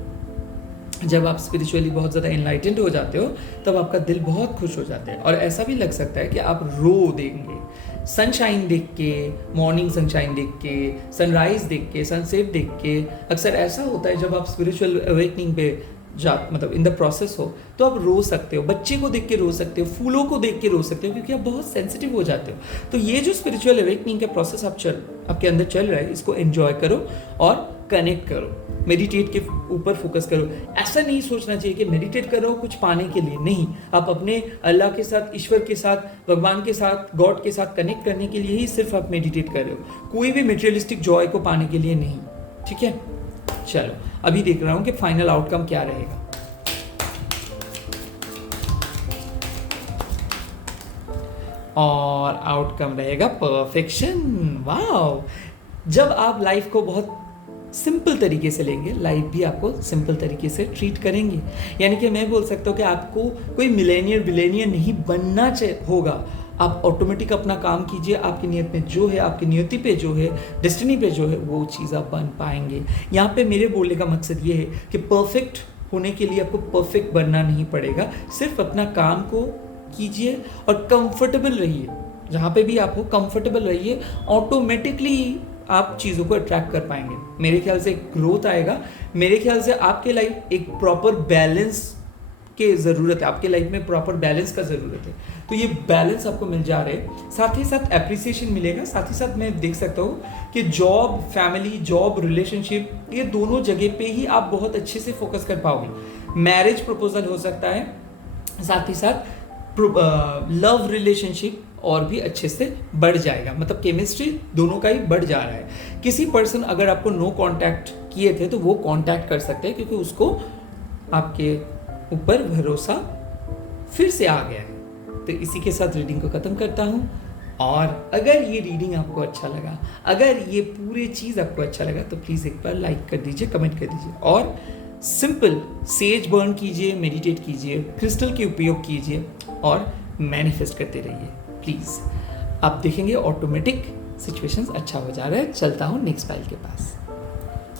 जब आप स्पिरिचुअली बहुत ज़्यादा एनलाइटेंड हो जाते हो तब आपका दिल बहुत खुश हो जाता है, और ऐसा भी लग सकता है कि आप रो देंगे सनशाइन देख के, मॉर्निंग सनशाइन देख के, सनराइज देख के, सनसेट देख के। अक्सर ऐसा होता है जब आप स्पिरिचुअल अवेकनिंग पे मतलब इन द प्रोसेस हो तो आप रो सकते हो, बच्चे को देख के रो सकते हो, फूलों को देख के रो सकते हो, क्योंकि आप बहुत सेंसिटिव हो जाते हो। तो ये जो स्पिरिचुअल अवेकनिंग का प्रोसेस आपके अंदर चल रहा है, इसको एंजॉय करो और कनेक्ट करो, मेडिटेट के ऊपर फोकस करो। ऐसा नहीं सोचना चाहिए कि मेडिटेट कर रहा हो कुछ पाने के लिए, नहीं। आप अपने अल्लाह के साथ, ईश्वर के साथ, भगवान के साथ, गॉड के साथ कनेक्ट करने के लिए ही सिर्फ आप मेडिटेट कर रहे हो, कोई भी मटेरियलिस्टिक जॉय को पाने के लिए नहीं। ठीक है, चलो अभी देख रहा हूं कि फाइनल आउटकम क्या रहेगा। और आउटकम रहेगा परफेक्शन। वाओ! जब आप लाइफ को बहुत सिंपल तरीके से लेंगे, लाइफ भी आपको सिंपल तरीके से ट्रीट करेंगे। यानी कि मैं बोल सकता हूँ कि आपको कोई मिलेनियर बिलेनियर नहीं बनना होगा। आप ऑटोमेटिक अपना काम कीजिए, आपकी नियत में जो है, आपकी नियति पे जो है, डेस्टिनी पे जो है, वो चीज़ आप बन पाएंगे। यहाँ पे मेरे बोलने का मकसद ये है कि परफेक्ट होने के लिए आपको परफेक्ट बनना नहीं पड़ेगा, सिर्फ अपना काम को कीजिए और कंफर्टेबल रहिए। जहाँ पे भी आप हो कंफर्टेबल रहिए, ऑटोमेटिकली आप चीज़ों को अट्रैक्ट कर पाएंगे। मेरे ख्याल से ग्रोथ आएगा, मेरे ख्याल से आपके लाइफ एक प्रॉपर बैलेंस की ज़रूरत है, आपके लाइफ में प्रॉपर बैलेंस का ज़रूरत है। तो ये बैलेंस आपको मिल जा रहे हैं, साथ ही साथ एप्रिसिएशन मिलेगा। साथ ही साथ मैं देख सकता हूँ कि जॉब, फैमिली, जॉब, रिलेशनशिप, ये दोनों जगह पे ही आप बहुत अच्छे से फोकस कर पाओगे। मैरिज प्रपोजल हो सकता है, साथ ही साथ लव रिलेशनशिप और भी अच्छे से बढ़ जाएगा। मतलब केमिस्ट्री दोनों का ही बढ़ जा रहा है। किसी पर्सन अगर आपको नो कांटेक्ट किए थे तो वो कांटेक्ट कर सकते हैं, क्योंकि उसको आपके ऊपर भरोसा फिर से आ गया है। तो इसी के साथ रीडिंग को ख़त्म करता हूँ। और अगर ये रीडिंग आपको अच्छा लगा, अगर ये पूरी चीज़ आपको अच्छा लगा, तो प्लीज़ एक बार लाइक कर दीजिए, कमेंट कर दीजिए, और सिंपल सेज बर्न कीजिए, मेडिटेट कीजिए, क्रिस्टल के उपयोग कीजिए और मैनिफेस्ट करते रहिए प्लीज़। आप देखेंगे ऑटोमेटिक सिचुएशंस अच्छा हो जा रहा है। चलता हूँ नेक्स्ट फाइल के पास।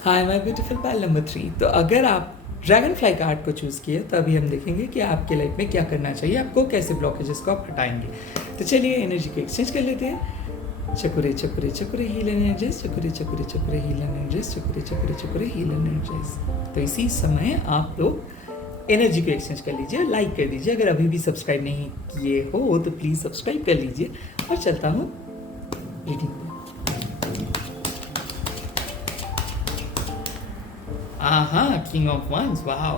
Hi my beautiful file number 3। तो अगर आप ड्रैगन फ्लाई कार्ड को चूज़ किए तो अभी हम देखेंगे कि आपके लाइफ में क्या करना चाहिए, आपको कैसे ब्लॉकेजेस को आप हटाएंगे। तो चलिए एनर्जी को एक्सचेंज कर लेते हैं। चकुरे चकुरे चकुरे हील एनर्जीज, चकुरे चकुरे चकुरे हील एनर्जीज, चकुरे चकुरे चकुरे हील एनर्जीज। तो इसी समय आप लोग एनर्जी को एक्सचेंज कर लीजिए, लाइक कर दीजिए। अगर अभी भी सब्सक्राइब नहीं किए हो तो प्लीज़ सब्सक्राइब कर लीजिए। और चलता हूँ रीडिंग पे। King of Wands, wow.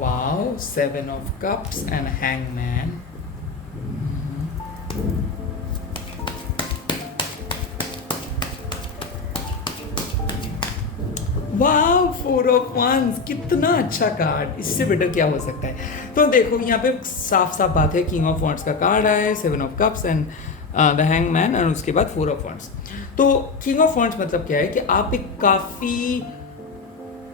Wow, 7 of Cups and Hangman. वाह, 4 ऑफ वंस, कितना अच्छा कार्ड, इससे बेटर क्या हो सकता है। तो देखो यहाँ पे साफ साफ बात है, किंग ऑफ वंस का कार्ड आया है, 7 of cups and the hangman, और उसके बाद 4 ऑफ वंस। तो किंग ऑफ वंस मतलब क्या है कि आप एक काफ़ी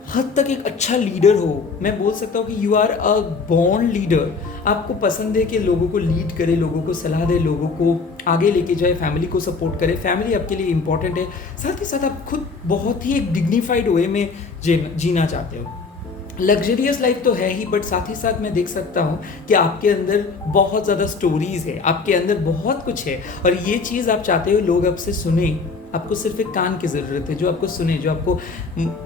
हद तक एक अच्छा लीडर हो। मैं बोल सकता हूँ कि you are a born leader. आपको पसंद है कि लोगों को लीड करे, लोगों को सलाह दे, लोगों को आगे लेके जाए, फैमिली को सपोर्ट करे। फैमिली आपके लिए इंपॉर्टेंट है। साथ ही साथ आप खुद बहुत ही एक डिग्निफाइड वे में जीना चाहते हो। लग्जरियस लाइफ तो है ही, बट साथ ही साथ मैं देख सकता हूँ कि आपके अंदर बहुत ज़्यादा स्टोरीज है, आपके अंदर बहुत कुछ है, और ये चीज़ आप चाहते हो लोग आपसे सुने। आपको सिर्फ एक कान की ज़रूरत है जो आपको सुने, जो आपको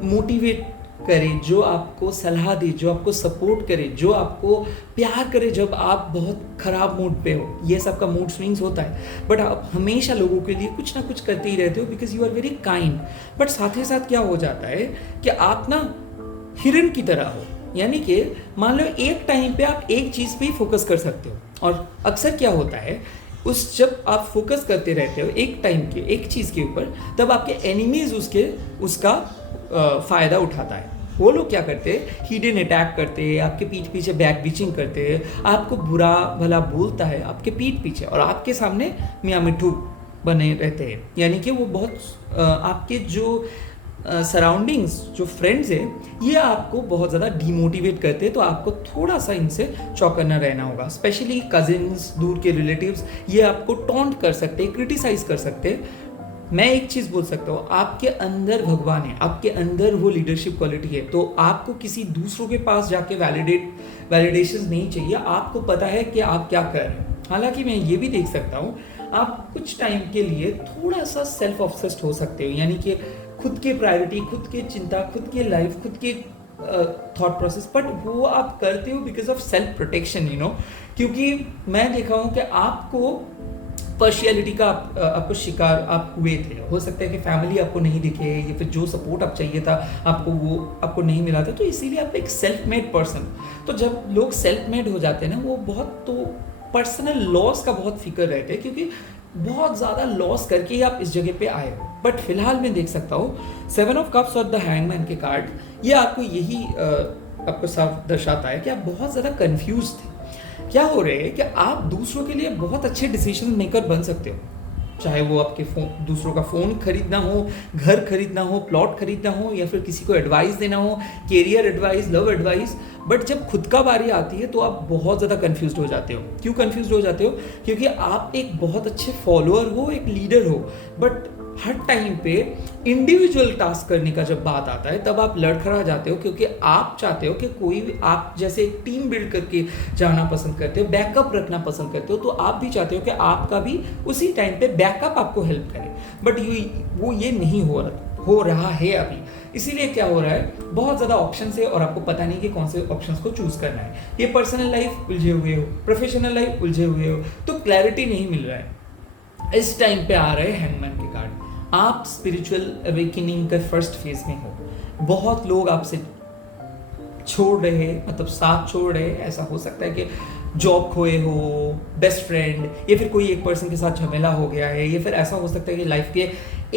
मोटिवेट करे, जो आपको सलाह दे, जो आपको सपोर्ट करे, जो आपको प्यार करे जब आप बहुत ख़राब मूड पे हो। ये सबका मूड स्विंग्स होता है, बट आप हमेशा लोगों के लिए कुछ ना कुछ करते ही रहते हो, because you are very kind. But साथ ही साथ क्या हो जाता है कि आप ना हिरन की तरह हो, यानी कि मान लो एक टाइम पे आप एक चीज़ पे ही फोकस कर सकते हो। और अक्सर क्या होता है उस जब आप फोकस करते रहते हो एक टाइम के एक चीज़ के ऊपर, तब आपके एनिमीज उसका फ़ायदा उठाता है। वो लोग क्या करते हैं, हिडन अटैक करते हैं, आपके पीठ पीछे बैक बीचिंग करते हैं, आपको बुरा भला बोलता है आपके पीठ पीछे, और आपके सामने मियाँ मिट्ठू बने रहते हैं। यानी कि वो बहुत आपके जो सराउंडिंग्स जो फ्रेंड्स हैं ये आपको बहुत ज़्यादा डीमोटिवेट करते हैं, तो आपको थोड़ा सा इनसे चौकन्ना रहना होगा। स्पेशली कजिन्स, दूर के रिलेटिव्स, ये आपको टॉन्ट कर सकते हैं, क्रिटिसाइज कर सकते हैं। मैं एक चीज़ बोल सकता हूँ, आपके अंदर भगवान है, आपके अंदर वो लीडरशिप क्वालिटी है, तो आपको किसी दूसरों के पास जाके वैलिडेशन नहीं चाहिए। आपको पता है कि आप क्या कर रहे हैं। हालांकि मैं ये भी देख सकता हूँ, आप कुछ टाइम के लिए थोड़ा सा सेल्फ ऑब्सेस्ड हो सकते हो, यानी कि खुद के प्रायोरिटी, खुद के चिंता, खुद के लाइफ, खुद के थॉट प्रोसेस, बट वो आप करते हो बिकॉज ऑफ सेल्फ प्रोटेक्शन, क्योंकि मैं देखा हूँ कि आपको पर्शियलिटी का आपको शिकार आप हुए थे। हो सकता है कि फैमिली आपको नहीं दिखे, या फिर जो सपोर्ट आप चाहिए था आपको वो आपको नहीं मिला था, तो इसीलिए आप एक सेल्फ मेड पर्सन। तो जब लोग सेल्फ मेड हो जाते हैं ना, वो बहुत तो पर्सनल लॉस का बहुत फिक्र रहते हैं, क्योंकि बहुत ज़्यादा लॉस करके ही आप इस जगह पे आए हो। बट फिलहाल मैं देख सकता हूँ 7 ऑफ कप्स और द हैंगमैन के कार्ड, ये आपको यही आपको साफ दर्शाता है कि आप बहुत ज़्यादा कंफ्यूज थे। क्या हो रहा है कि आप दूसरों के लिए बहुत अच्छे डिसीजन मेकर बन सकते हो, चाहे वो आपके दूसरों का फ़ोन खरीदना हो, घर खरीदना हो, प्लॉट खरीदना हो, या फिर किसी को एडवाइस देना हो, career advice, love advice. But जब खुद का बारी आती है तो आप बहुत ज़्यादा कंफ्यूज हो जाते हो। क्यों कंफ्यूज हो जाते हो? क्योंकि आप एक बहुत अच्छे फॉलोअर हो, एक लीडर हो, बट हर टाइम पे इंडिविजुअल टास्क करने का जब बात आता है तब आप लड़खड़ा जाते हो, क्योंकि आप चाहते हो कि कोई भी, आप जैसे एक टीम बिल्ड करके जाना पसंद करते हो, बैकअप रखना पसंद करते हो, तो आप भी चाहते हो कि आपका भी उसी टाइम पे बैकअप आपको हेल्प करे। बट वो ये नहीं हो रहा है अभी। इसीलिए क्या हो रहा है, बहुत ज़्यादा ऑप्शन है और आपको पता नहीं कि कौन से ऑप्शंस को चूज करना है। ये पर्सनल लाइफ उलझे हुए हो, प्रोफेशनल लाइफ उलझे हुए हो, तो क्लैरिटी नहीं मिल रहा है। इस टाइम पे आ रहे हैं हैंगमैन के कार्ड। आप स्पिरिचुअल अवेकनिंग के फर्स्ट फेज में हो। बहुत लोग आपसे छोड़ रहे हैं, मतलब साथ छोड़ रहे हैं। ऐसा हो सकता है कि जॉब खोए हो, बेस्ट फ्रेंड, या फिर कोई एक पर्सन के साथ झमेला हो गया है, या फिर ऐसा हो सकता है कि लाइफ के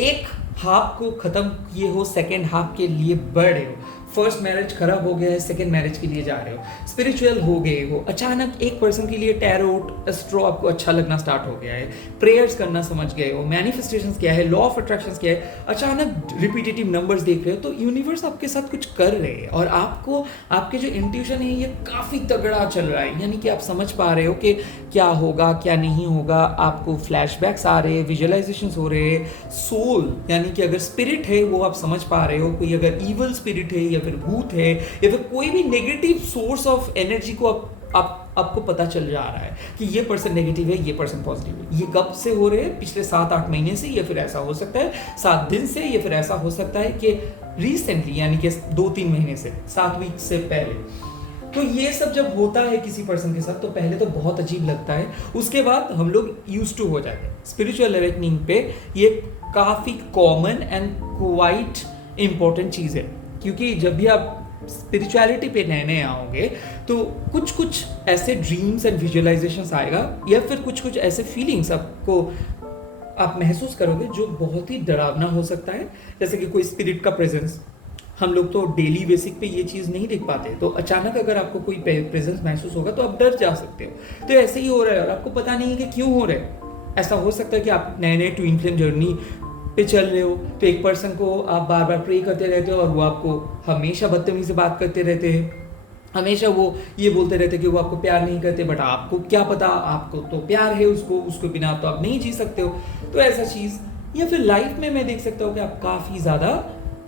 एक हाफ को ख़त्म किए हो, सेकेंड हाफ के लिए बढ़ रहे हो। फर्स्ट मैरिज खराब हो गया है, सेकेंड मैरिज के लिए जा रहे हो, स्पिरिचुअल हो गए हो, अचानक एक पर्सन के लिए टैरोट, एस्ट्रो आपको अच्छा लगना स्टार्ट हो गया है, प्रेयर्स करना समझ गए हो, मैनिफेस्टेशंस क्या है, लॉ ऑफ अट्रैक्शंस क्या है, अचानक रिपीटेटिव नंबर्स देख रहे हो, तो यूनिवर्स आपके साथ कुछ कर रहे हैं और आपको आपके जो इंट्यूशन है ये काफ़ी तगड़ा चल रहा है। यानी कि आप समझ पा रहे हो कि क्या होगा क्या नहीं होगा, आपको फ्लैशबैक्स आ रहे हैं, विजुअलाइजेशंस हो रहे हैं, सोल यानी कि अगर स्पिरिट है वो आप समझ पा रहे हो, कोई अगर ईवल स्पिरिट है या फिर भूत है या फिर कोई भी नेगेटिव सोर्स ऑफ एनर्जी को आपको पता चल जा रहा है कि ये पर्सन नेगेटिव है, ये पर्सन पॉजिटिव है। ये कब से हो रहे हैं? पिछले 7-8 महीने से, या फिर ऐसा हो सकता है 7 दिन से, या फिर ऐसा हो सकता है कि रिसेंटली यानी कि 2-3 महीने से, 7 वीक से पहले। तो ये सब जब होता है किसी पर्सन के साथ तो पहले तो बहुत अजीब लगता है, उसके बाद हम लोग यूज्ड टू हो जाते हैं। स्पिरिचुअल अवेकनिंग पे ये काफ़ी कॉमन एंड क्वाइट इम्पोर्टेंट चीज़ है, क्योंकि जब भी आप स्पिरिचुअलिटी पे नए आओगे तो कुछ ऐसे ड्रीम्स एंड विजुअलाइजेशंस आएगा, या फिर कुछ ऐसे फीलिंग्स आपको आप महसूस करोगे जो बहुत ही डरावना हो सकता है। जैसे कि कोई स्पिरिट का प्रेजेंस, हम लोग तो डेली बेसिक पे ये चीज़ नहीं देख पाते, तो अचानक अगर आपको कोई प्रेजेंस महसूस होगा तो आप डर जा सकते हो। तो ऐसे ही हो रहा है और आपको पता नहीं है कि क्यों हो रहा है। ऐसा हो सकता है कि आप नए ट्विन फ्लेम जर्नी पे चल रहे हो, तो एक पर्सन को आप बार बार प्रे करते रहते हो और वो आपको हमेशा बदतमीजी से बात करते रहते हैं, हमेशा वो ये बोलते रहते कि वो आपको प्यार नहीं करते, बट आपको क्या पता, आपको तो प्यार है उसको बिना तो आप नहीं जी सकते हो। तो ऐसा चीज़, या फिर लाइफ में मैं देख सकता हूँ कि आप काफ़ी ज़्यादा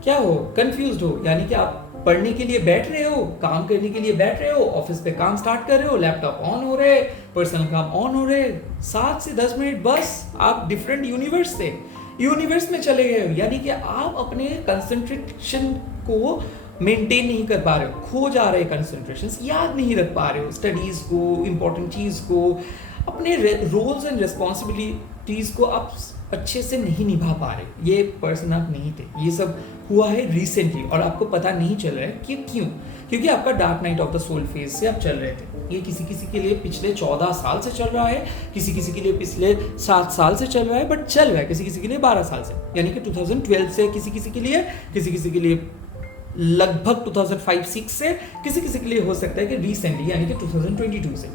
क्या हो, कंफ्यूज्ड हो। यानी कि आप पढ़ने के लिए बैठ रहे हो, काम करने के लिए बैठ रहे हो, ऑफिस पे काम स्टार्ट कर रहे हो, लैपटॉप ऑन हो रहे, पर्सनल काम ऑन हो रहे, 7 से 10 मिनट बस आप डिफरेंट यूनिवर्स में चले गए हो। यानी कि आप अपने कंसंट्रेशन को मेंटेन नहीं कर पा रहे हो, खो जा रहे कंसंट्रेशन, याद नहीं रख पा रहे हो स्टडीज़ को, इंपॉर्टेंट चीज़ को, अपने रोल्स एंड रिस्पॉन्सिबिलिटीज़ को आप अच्छे से नहीं निभा पा रहे। ये पर्सन आप नहीं थे, ये सब हुआ है रिसेंटली और आपको पता नहीं चल रहा है कि क्यों। क्योंकि आपका dark night of the soul phase से आप चल रहे थे। ये किसी किसी के लिए पिछले 14 साल से चल रहा है, किसी किसी के लिए पिछले 7 साल से चल रहा है, बट चल रहा है किसी किसी के लिए 12 साल से, यानी कि 2012 से किसी किसी के लिए लगभग 2005-6 से, किसी किसी के लिए हो सकता है कि रिसेंटली यानी कि 2022 से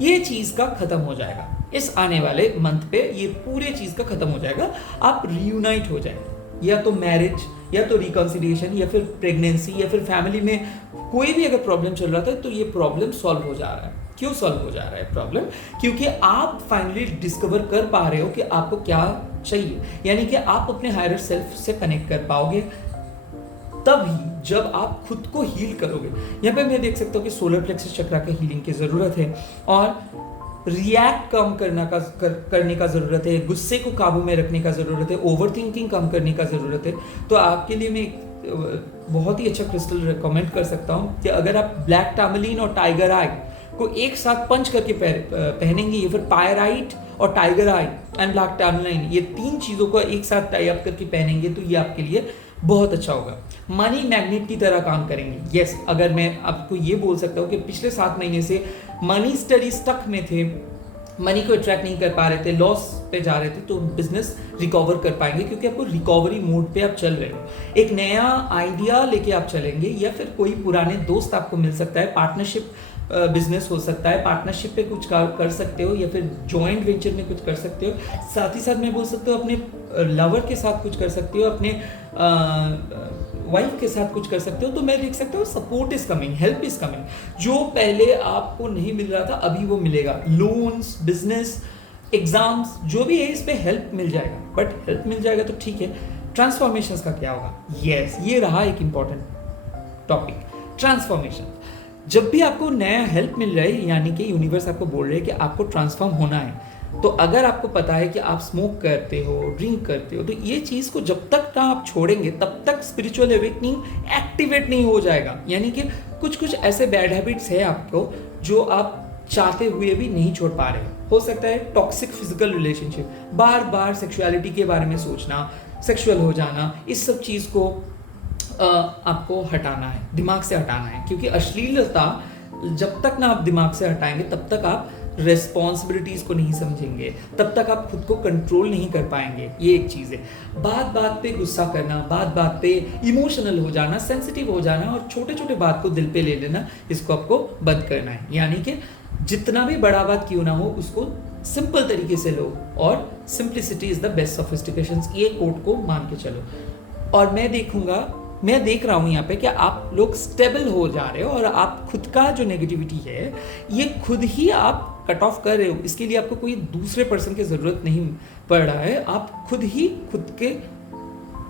ये चीज़ का ख़त्म हो जाएगा। इस आने वाले मंथ पे ये पूरे चीज़ का ख़त्म हो जाएगा, आप रियूनाइट हो जाएंगे, या तो मैरिज या तो रिकॉन्सिलिएशन या फिर प्रेगनेंसी या फिर फैमिली में कोई भी अगर प्रॉब्लम चल रहा था तो ये प्रॉब्लम सॉल्व हो जा रहा है। क्यों सॉल्व हो जा रहा है प्रॉब्लम? क्योंकि आप फाइनली डिस्कवर कर पा रहे हो कि आपको क्या चाहिए, यानी कि आप अपने हायर सेल्फ से कनेक्ट कर पाओगे तभी जब आप खुद को हील करोगे। यहाँ पे मैं देख सकता हूँ कि सोलर प्लेक्सस चक्रा के हीलिंग की ज़रूरत है और रिएक्ट कम करने का ज़रूरत है, गुस्से को काबू में रखने का ज़रूरत है, ओवर थिंकिंग कम करने का ज़रूरत है। तो आपके लिए मैं बहुत ही अच्छा क्रिस्टल रिकमेंड कर सकता हूँ कि अगर आप ब्लैक टामलिन और टाइगर आई को एक साथ पंच करके पहनेंगे, या फिर पायराइट और टाइगर आई एंड ब्लैक टामलिन, ये 3 चीज़ों को एक साथ टाई अप करके पहनेंगे तो ये आपके लिए बहुत अच्छा होगा। मनी मैग्नेट की तरह काम करेंगे। यस, अगर मैं आपको ये बोल सकता हूँ कि पिछले 7 महीने से मनी स्टडी स्टक में थे, मनी को अट्रैक्ट नहीं कर पा रहे थे, लॉस पे जा रहे थे, तो बिजनेस रिकवर कर पाएंगे क्योंकि आपको रिकवरी मोड पे आप चल रहे हो। एक नया आइडिया लेके आप चलेंगे, या फिर कोई पुराने दोस्त आपको मिल सकता है, पार्टनरशिप बिजनेस हो सकता है, पार्टनरशिप पे कुछ कर सकते हो, या फिर जॉइंट वेंचर में कुछ कर सकते हो। साथ ही साथ मैं बोल सकता हूँ अपने लवर के साथ कुछ कर सकते हो, अपने वाइफ के साथ कुछ कर सकते हो। तो मैं देख सकता हूँ support is coming, help is coming. जो पहले आपको नहीं मिल रहा था अभी वो मिलेगा। लोन्स, बिजनेस, एग्जाम्स, जो भी है इस पे हेल्प मिल जाएगा। बट हेल्प मिल जाएगा तो ठीक है, ट्रांसफॉर्मेशन का क्या होगा? यस, ये रहा एक इंपॉर्टेंट टॉपिक, ट्रांसफॉर्मेशन। जब भी आपको नया हेल्प मिल रहा है, यानी कि यूनिवर्स आपको बोल रहे हैं कि आपको ट्रांसफॉर्म होना है, तो अगर आपको पता है कि आप स्मोक करते हो, ड्रिंक करते हो, तो ये चीज़ को जब तक ना आप छोड़ेंगे तब तक स्पिरिचुअल अवेकनिंग एक्टिवेट नहीं हो जाएगा। यानी कि कुछ कुछ ऐसे बैड हैबिट्स है आपको जो आप चाहते हुए भी नहीं छोड़ पा रहे हो सकता है टॉक्सिक फिजिकल रिलेशनशिप, बार बार सेक्सुअलिटी के बारे में सोचना, सेक्सुअल हो जाना, इस सब चीज़ को आपको हटाना है, दिमाग से हटाना है। क्योंकि अश्लीलता जब तक ना आप दिमाग से हटाएंगे तब तक आप रिस्पॉन्सिबिलिटीज को नहीं समझेंगे, तब तक आप खुद को कंट्रोल नहीं कर पाएंगे। ये एक चीज़ है। बात बात पे गुस्सा करना, बात बात पे इमोशनल हो जाना, सेंसिटिव हो जाना और छोटे छोटे बात को दिल पे ले लेना, इसको आपको बंद करना है। यानी कि जितना भी बड़ा बात क्यों ना हो उसको सिंपल तरीके से लो, और simplicity is the best sophistication, ये कोड को मान के चलो। और मैं देख रहा हूँ यहाँ पे कि आप लोग स्टेबल हो जा रहे हो और आप खुद का जो नेगेटिविटी है ये खुद ही आप कट ऑफ कर रहे हो। इसके लिए आपको कोई दूसरे पर्सन की ज़रूरत नहीं पड़ रहा है, आप खुद ही खुद के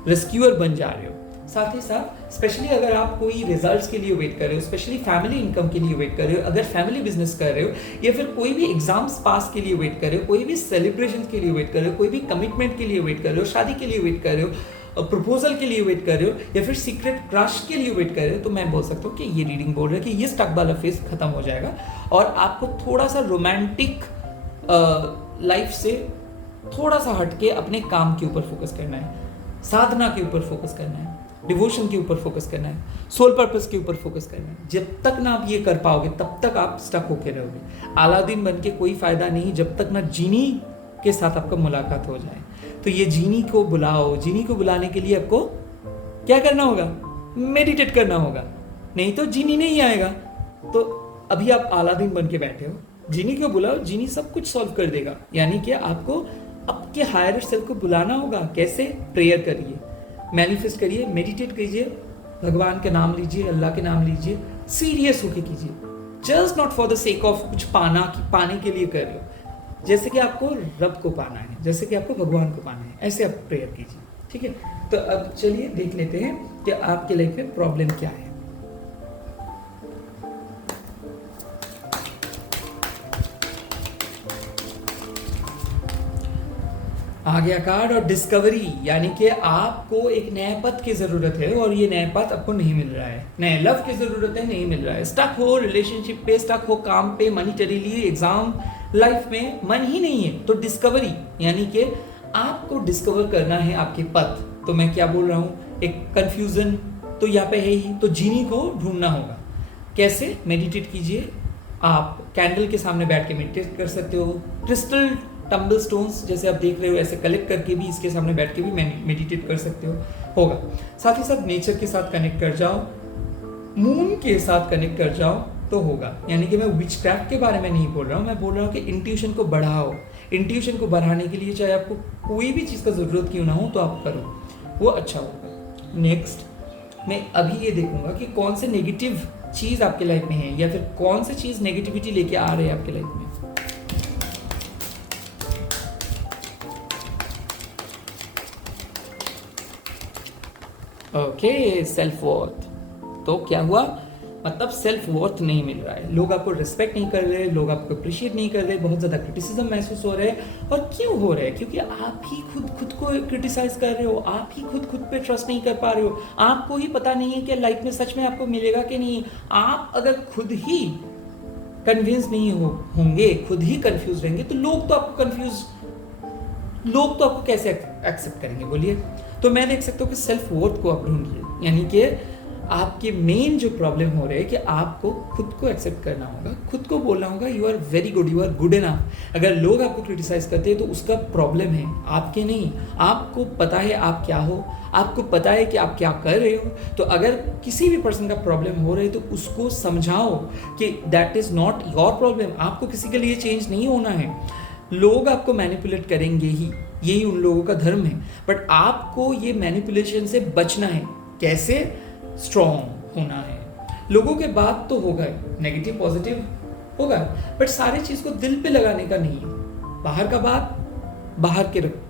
रेस्क्यूअर बन जा रहे हो। साथ ही साथ स्पेशली अगर आप कोई रिजल्ट्स के लिए वेट कर रहे हो, स्पेशली फैमिली इनकम के लिए वेट कर रहे हो, अगर फैमिली बिजनेस कर रहे हो, या फिर कोई भी एग्जाम्स पास के लिए वेट कर रहे हो, कोई भी सेलिब्रेशन के लिए वेट कर रहे हो, कोई भी कमिटमेंट के लिए वेट कर रहे हो, शादी के लिए वेट कर रहे हो, प्रपोजल के लिए वेट कर रहे हो, या फिर सीक्रेट क्रश के लिए वेट कर रहे हो, तो मैं बोल सकता हूँ कि ये रीडिंग बोल रहा है कि ये स्टक वाला फेज खत्म हो जाएगा और आपको थोड़ा सा रोमांटिक लाइफ से थोड़ा सा हटके अपने काम के ऊपर फोकस करना है, साधना के ऊपर फोकस करना है, डिवोशन के ऊपर फोकस करना है, सोल पर्पस के ऊपर फोकस करना है। जब तक ना आप ये कर पाओगे तब तक आप स्टक होके रहोगे। अलादीन बन के कोई फायदा नहीं जब तक ना जीनी के साथ आपका मुलाकात हो जाए। तो ये जीनी को बुलाओ। जीनी को बुलाने के लिए आपको क्या करना होगा? मेडिटेट करना होगा, नहीं तो जीनी नहीं आएगा। तो अभी आप अलादीन बन के बैठे हो, जीनी को बुलाओ, जीनी सब कुछ सॉल्व कर देगा। यानी कि आपको आपके हायर सेल्फ को बुलाना होगा। कैसे? प्रेयर करिए, मैनिफेस्ट करिए, मेडिटेट कीजिए, भगवान के नाम लीजिए, अल्लाह के नाम लीजिए, सीरियस होके कीजिए। Just not for the sake of कुछ पाने के लिए कर रहे हो, जैसे कि आपको रब को पाना है, जैसे कि आपको भगवान को पाना है, ऐसे आप प्रेयर कीजिए। ठीक है, तो अब चलिए देख लेते हैं कि आपके लाइफ में प्रॉब्लम क्या है। आ गया कार्ड और डिस्कवरी, यानी कि आपको एक नए पथ की जरूरत है और ये नया पथ आपको नहीं मिल रहा है। नए लव की जरूरत है, नहीं मिल रहा है। स्टक हो रिलेशनशिप पे, स्टक हो काम पे, मनीटरीली, एग्जाम लाइफ में मन ही नहीं है, तो डिस्कवरी यानी कि आपको डिस्कवर करना है आपके पथ। तो मैं क्या बोल रहा हूँ, एक कंफ्यूजन तो यहाँ पे है ही, तो जीनी को ढूंढना होगा। कैसे मेडिटेट कीजिए? आप कैंडल के सामने बैठ के मेडिटेट कर सकते हो। क्रिस्टल टम्बल स्टोन्स जैसे आप देख रहे हो ऐसे कलेक्ट करके भी इसके सामने बैठ के भी मेडिटेट कर सकते हो, होगा। साथ ही साथ नेचर के साथ कनेक्ट कर जाओ, मून के साथ कनेक्ट कर जाओ तो होगा। यानी कि मैं विचक्राफ्ट के बारे में नहीं बोल रहा हूँ, मैं बोल रहा हूँ कि इंट्यूशन को बढ़ाओ। इंट्यूशन को बढ़ाने के लिए चाहे आपको कोई भी चीज़ का ज़रूरत क्यों ना हो तो आप करो, वो अच्छा होगा। नेक्स्ट मैं अभी ये देखूंगा कि कौन से नेगेटिव चीज़ आपके लाइफ में है या फिर कौन सी चीज़ नेगेटिविटी लेके आ रही है आपके लाइफ में। Okay, self worth. तो क्या हुआ? मतलब सेल्फ वर्थ नहीं मिल रहा है, लोग आपको रिस्पेक्ट नहीं कर रहे, लोग आपको अप्रिशिएट नहीं कर रहे, बहुत ज़्यादा क्रिटिसिज्म महसूस हो रहा है। और क्यों हो रहा है? क्योंकि आप ही खुद को क्रिटिसाइज कर रहे हो, आप ही खुद पे ट्रस्ट नहीं कर पा रहे हो, आपको ही पता नहीं है कि लाइफ में सच में आपको मिलेगा कि नहीं। आप अगर खुद ही कन्विंस नहीं होंगे, खुद ही कंफ्यूज रहेंगे, तो लोग तो आपको कैसे एक्सेप्ट करेंगे, बोलिए? तो मैं देख सकता हूँ कि सेल्फ वर्थ को आप ढूंढिए, यानी कि आपके मेन जो प्रॉब्लम हो रहे हैं कि आपको खुद को एक्सेप्ट करना होगा, खुद को बोलना होगा you are very good, you are good enough. अगर लोग आपको क्रिटिसाइज करते हैं तो उसका प्रॉब्लम है, आपके नहीं। आपको पता है आप क्या हो, आपको पता है कि आप क्या कर रहे हो। तो अगर किसी भी पर्सन का प्रॉब्लम हो रहा है तो उसको समझाओ कि that is not your problem, आपको किसी के लिए चेंज नहीं होना है। लोग आपको मैनिपुलेट करेंगे ही, यही उन लोगों का धर्म है, बट आपको ये मैनिपुलेशन से बचना है। कैसे? स्ट्रॉन्ग होना है। लोगों के बात तो होगा, नेगेटिव पॉजिटिव होगा, बट सारी चीज को दिल पे लगाने का नहीं है। बाहर का बात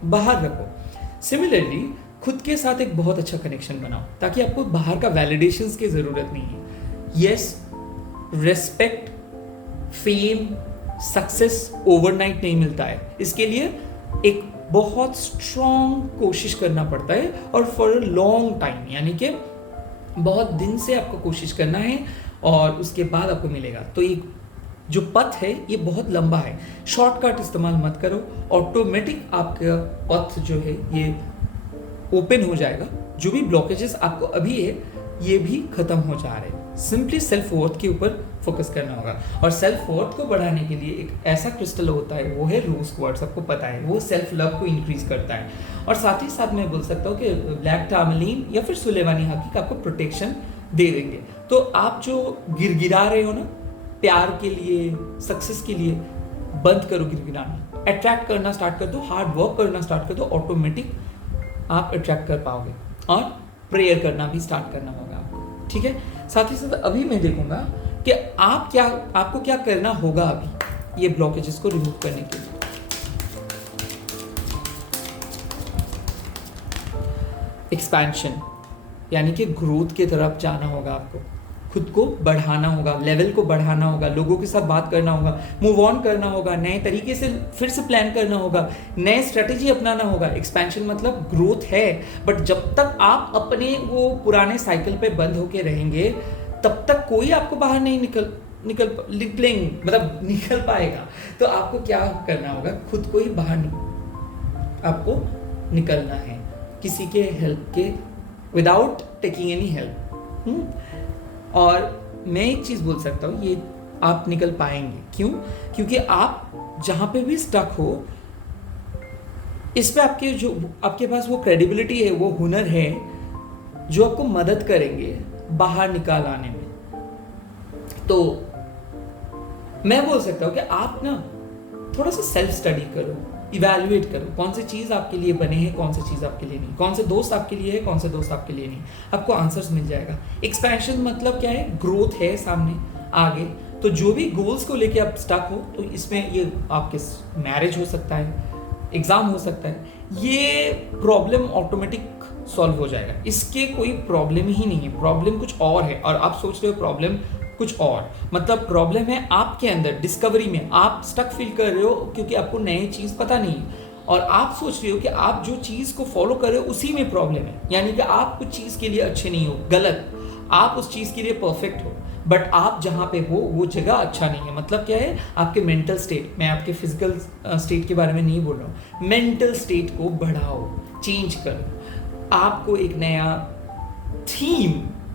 बाहर रखो। सिमिलरली खुद के साथ एक बहुत अच्छा कनेक्शन बनाओ ताकि आपको बाहर का वैलिडेशंस की जरूरत नहीं है। Yes, respect, fame, success overnight नहीं मिलता है, इसके लिए एक बहुत स्ट्रॉन्ग कोशिश करना पड़ता है और फॉर अ लॉन्ग टाइम, यानी कि बहुत दिन से आपको कोशिश करना है और उसके बाद आपको मिलेगा। तो ये जो पथ है ये बहुत लंबा है, शॉर्टकट इस्तेमाल मत करो, ऑटोमेटिक आपका पथ जो है ये ओपन हो जाएगा। जो भी ब्लॉकेजेस आपको अभी है ये भी खत्म हो जा रहे हैं। सिंपली सेल्फ वर्थ के ऊपर फोकस करना होगा और सेल्फ वर्थ को बढ़ाने के लिए एक ऐसा क्रिस्टल होता है, वो है रोज क्वार्ट्ज, आपको पता है, वो सेल्फ लव को इंक्रीज करता है। और साथ ही साथ मैं बोल सकता हूँ कि ब्लैक टार्मलिन या फिर सुलेमानी हकीक आपको प्रोटेक्शन दे देंगे। तो आप जो गिरगिरा रहे हो ना प्यार के लिए, सक्सेस के लिए, बंद करो गिरगिराना, अट्रैक्ट करना स्टार्ट कर दो, हार्ड वर्क करना स्टार्ट कर दो, ऑटोमेटिक आप अट्रैक्ट कर पाओगे। और प्रेयर करना भी स्टार्ट करना होगा आपको, ठीक है? साथ ही साथ अभी मैं देखूंगा कि आपको क्या करना होगा अभी ये ब्लॉकेजेस को रिमूव करने के लिए। एक्सपेंशन यानी कि ग्रोथ की तरफ जाना होगा, आपको खुद को बढ़ाना होगा, लेवल को बढ़ाना होगा, लोगों के साथ बात करना होगा, मूव ऑन करना होगा, नए तरीके से फिर से प्लान करना होगा, नए स्ट्रेटेजी अपनाना होगा। एक्सपेंशन मतलब ग्रोथ है, बट जब तक आप अपने वो पुराने साइकिल पे बंद होके रहेंगे तब तक कोई आपको बाहर नहीं निकल पाएगा। तो आपको क्या करना होगा? खुद को ही बाहर आपको निकलना है, किसी के हेल्प के, विदाउट टेकिंग एनी हेल्प। और मैं एक चीज़ बोल सकता हूँ, ये आप निकल पाएंगे। क्यों? क्योंकि आप जहाँ पे भी स्टक हो, इस पे आपके पास वो क्रेडिबिलिटी है, वो हुनर है जो आपको मदद करेंगे बाहर निकाल आने में। तो मैं बोल सकता हूँ कि आप ना थोड़ा सा सेल्फ स्टडी करो, इवैल्यूएट करो कौन सी चीज़ आपके लिए बने हैं, कौन सी चीज़ आपके लिए नहीं, कौन से दोस्त आपके लिए है, कौन से दोस्त आपके लिए नहीं। आपको आंसर्स मिल जाएगा। एक्सपेंशन मतलब क्या है? ग्रोथ है सामने आगे। तो जो भी गोल्स को लेके आप स्टक हो, तो इसमें ये आपके मैरिज हो सकता है, एग्जाम हो सकता है, ये प्रॉब्लम ऑटोमेटिक सॉल्व हो जाएगा। इसके कोई प्रॉब्लम ही नहीं है, प्रॉब्लम कुछ और है और आप सोच रहे हो प्रॉब्लम कुछ और। मतलब प्रॉब्लम है आपके अंदर, डिस्कवरी में आप स्टक फील कर रहे हो क्योंकि आपको नई चीज़ पता नहीं है और आप सोच रहे हो कि आप जो चीज़ को फॉलो कर रहे हो उसी में प्रॉब्लम है। यानी कि आप कुछ चीज़ के लिए अच्छे नहीं हो, गलत, आप उस चीज़ के लिए परफेक्ट हो, बट आप जहाँ पे हो वो जगह अच्छा नहीं है। मतलब क्या है? आपके मेंटल स्टेट, मैं आपके फिजिकल स्टेट के बारे में नहीं बोल रहा हूँ, मेंटल स्टेट को बढ़ाओ, चेंज करो। आपको एक नया थीम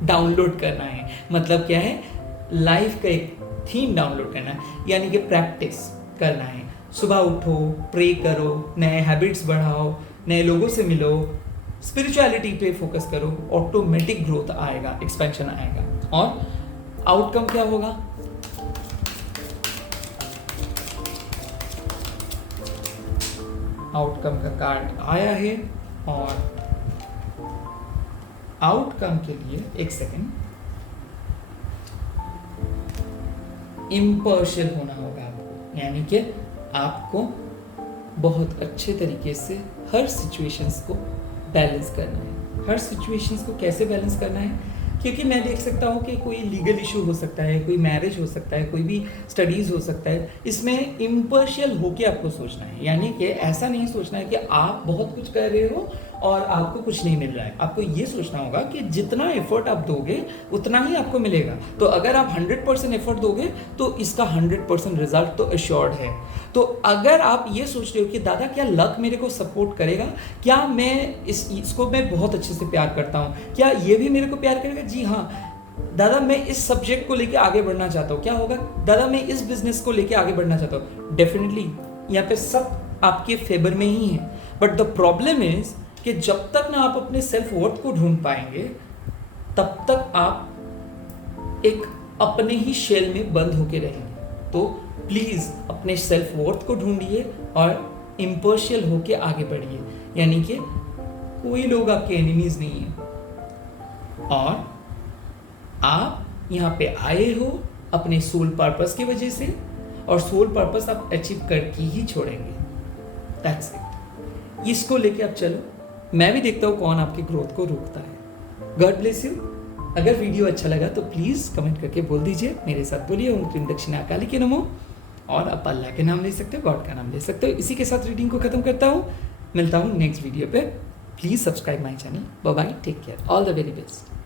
डाउनलोड करना है। मतलब क्या है? लाइफ का एक थीम डाउनलोड करना है, यानी कि प्रैक्टिस करना है। सुबह उठो, प्रे करो, नए हैबिट्स बढ़ाओ, नए लोगों से मिलो, स्पिरिचुअलिटी पे फोकस करो, ऑटोमेटिक ग्रोथ आएगा, एक्सपेंशन आएगा। और आउटकम क्या होगा? आउटकम का कार्ड आया है और आउटकम के लिए एक सेकेंड, इम्पर्शियल होना होगा आपको, यानी कि आपको बहुत अच्छे तरीके से हर सिचुएशंस को बैलेंस करना है। हर सिचुएशंस को कैसे बैलेंस करना है? क्योंकि मैं देख सकता हूँ कि कोई लीगल इशू हो सकता है, कोई मैरिज हो सकता है, कोई भी स्टडीज़ हो सकता है। इसमें इम्पर्शियल होके आपको सोचना है, यानी कि ऐसा नहीं सोचना है कि आप बहुत कुछ कर रहे हो और आपको कुछ नहीं मिल रहा है। आपको ये सोचना होगा कि जितना एफर्ट आप दोगे उतना ही आपको मिलेगा। तो अगर आप 100% एफर्ट दोगे तो इसका 100% रिजल्ट तो एश्योर्ड है। तो अगर आप ये सोच रहे हो कि दादा क्या लक मेरे को सपोर्ट करेगा, क्या मैं इसको मैं बहुत अच्छे से प्यार करता हूँ, क्या ये भी मेरे को प्यार करेगा? जी हाँ। दादा मैं इस सब्जेक्ट को लेके आगे बढ़ना चाहता हूँ, क्या होगा? दादा मैं इस बिजनेस को लेके आगे बढ़ना चाहता हूँ। डेफिनेटली यहाँ पे सब आपके फेवर में ही है। बट द प्रॉब्लम इज कि जब तक ना आप अपने सेल्फ वर्थ को ढूंढ पाएंगे तब तक आप एक अपने ही शेल में बंद होके रहेंगे। तो प्लीज अपने सेल्फ वर्थ को ढूंढिए और इम्पर्शियल होके आगे बढ़िए, यानी कि कोई लोग आपके एनिमीज नहीं है और आप यहाँ पे आए हो अपने सोल पर्पस की वजह से, और सोल पर्पस आप अचीव करके ही छोड़ेंगे। That's it. इसको लेके आप चलो। मैं भी देखता हूँ कौन आपकी ग्रोथ को रोकता है। God bless you. अगर वीडियो अच्छा लगा तो प्लीज़ कमेंट करके बोल दीजिए, मेरे साथ बोलिए ओम क्रीम दक्षिणा काली के नमो। और आप अल्लाह के नाम ले सकते हो, गॉड का नाम ले सकते हो। इसी के साथ रीडिंग को खत्म करता हूँ। मिलता हूँ नेक्स्ट वीडियो पे। Please subscribe my channel. Bye bye, take care, all the very best.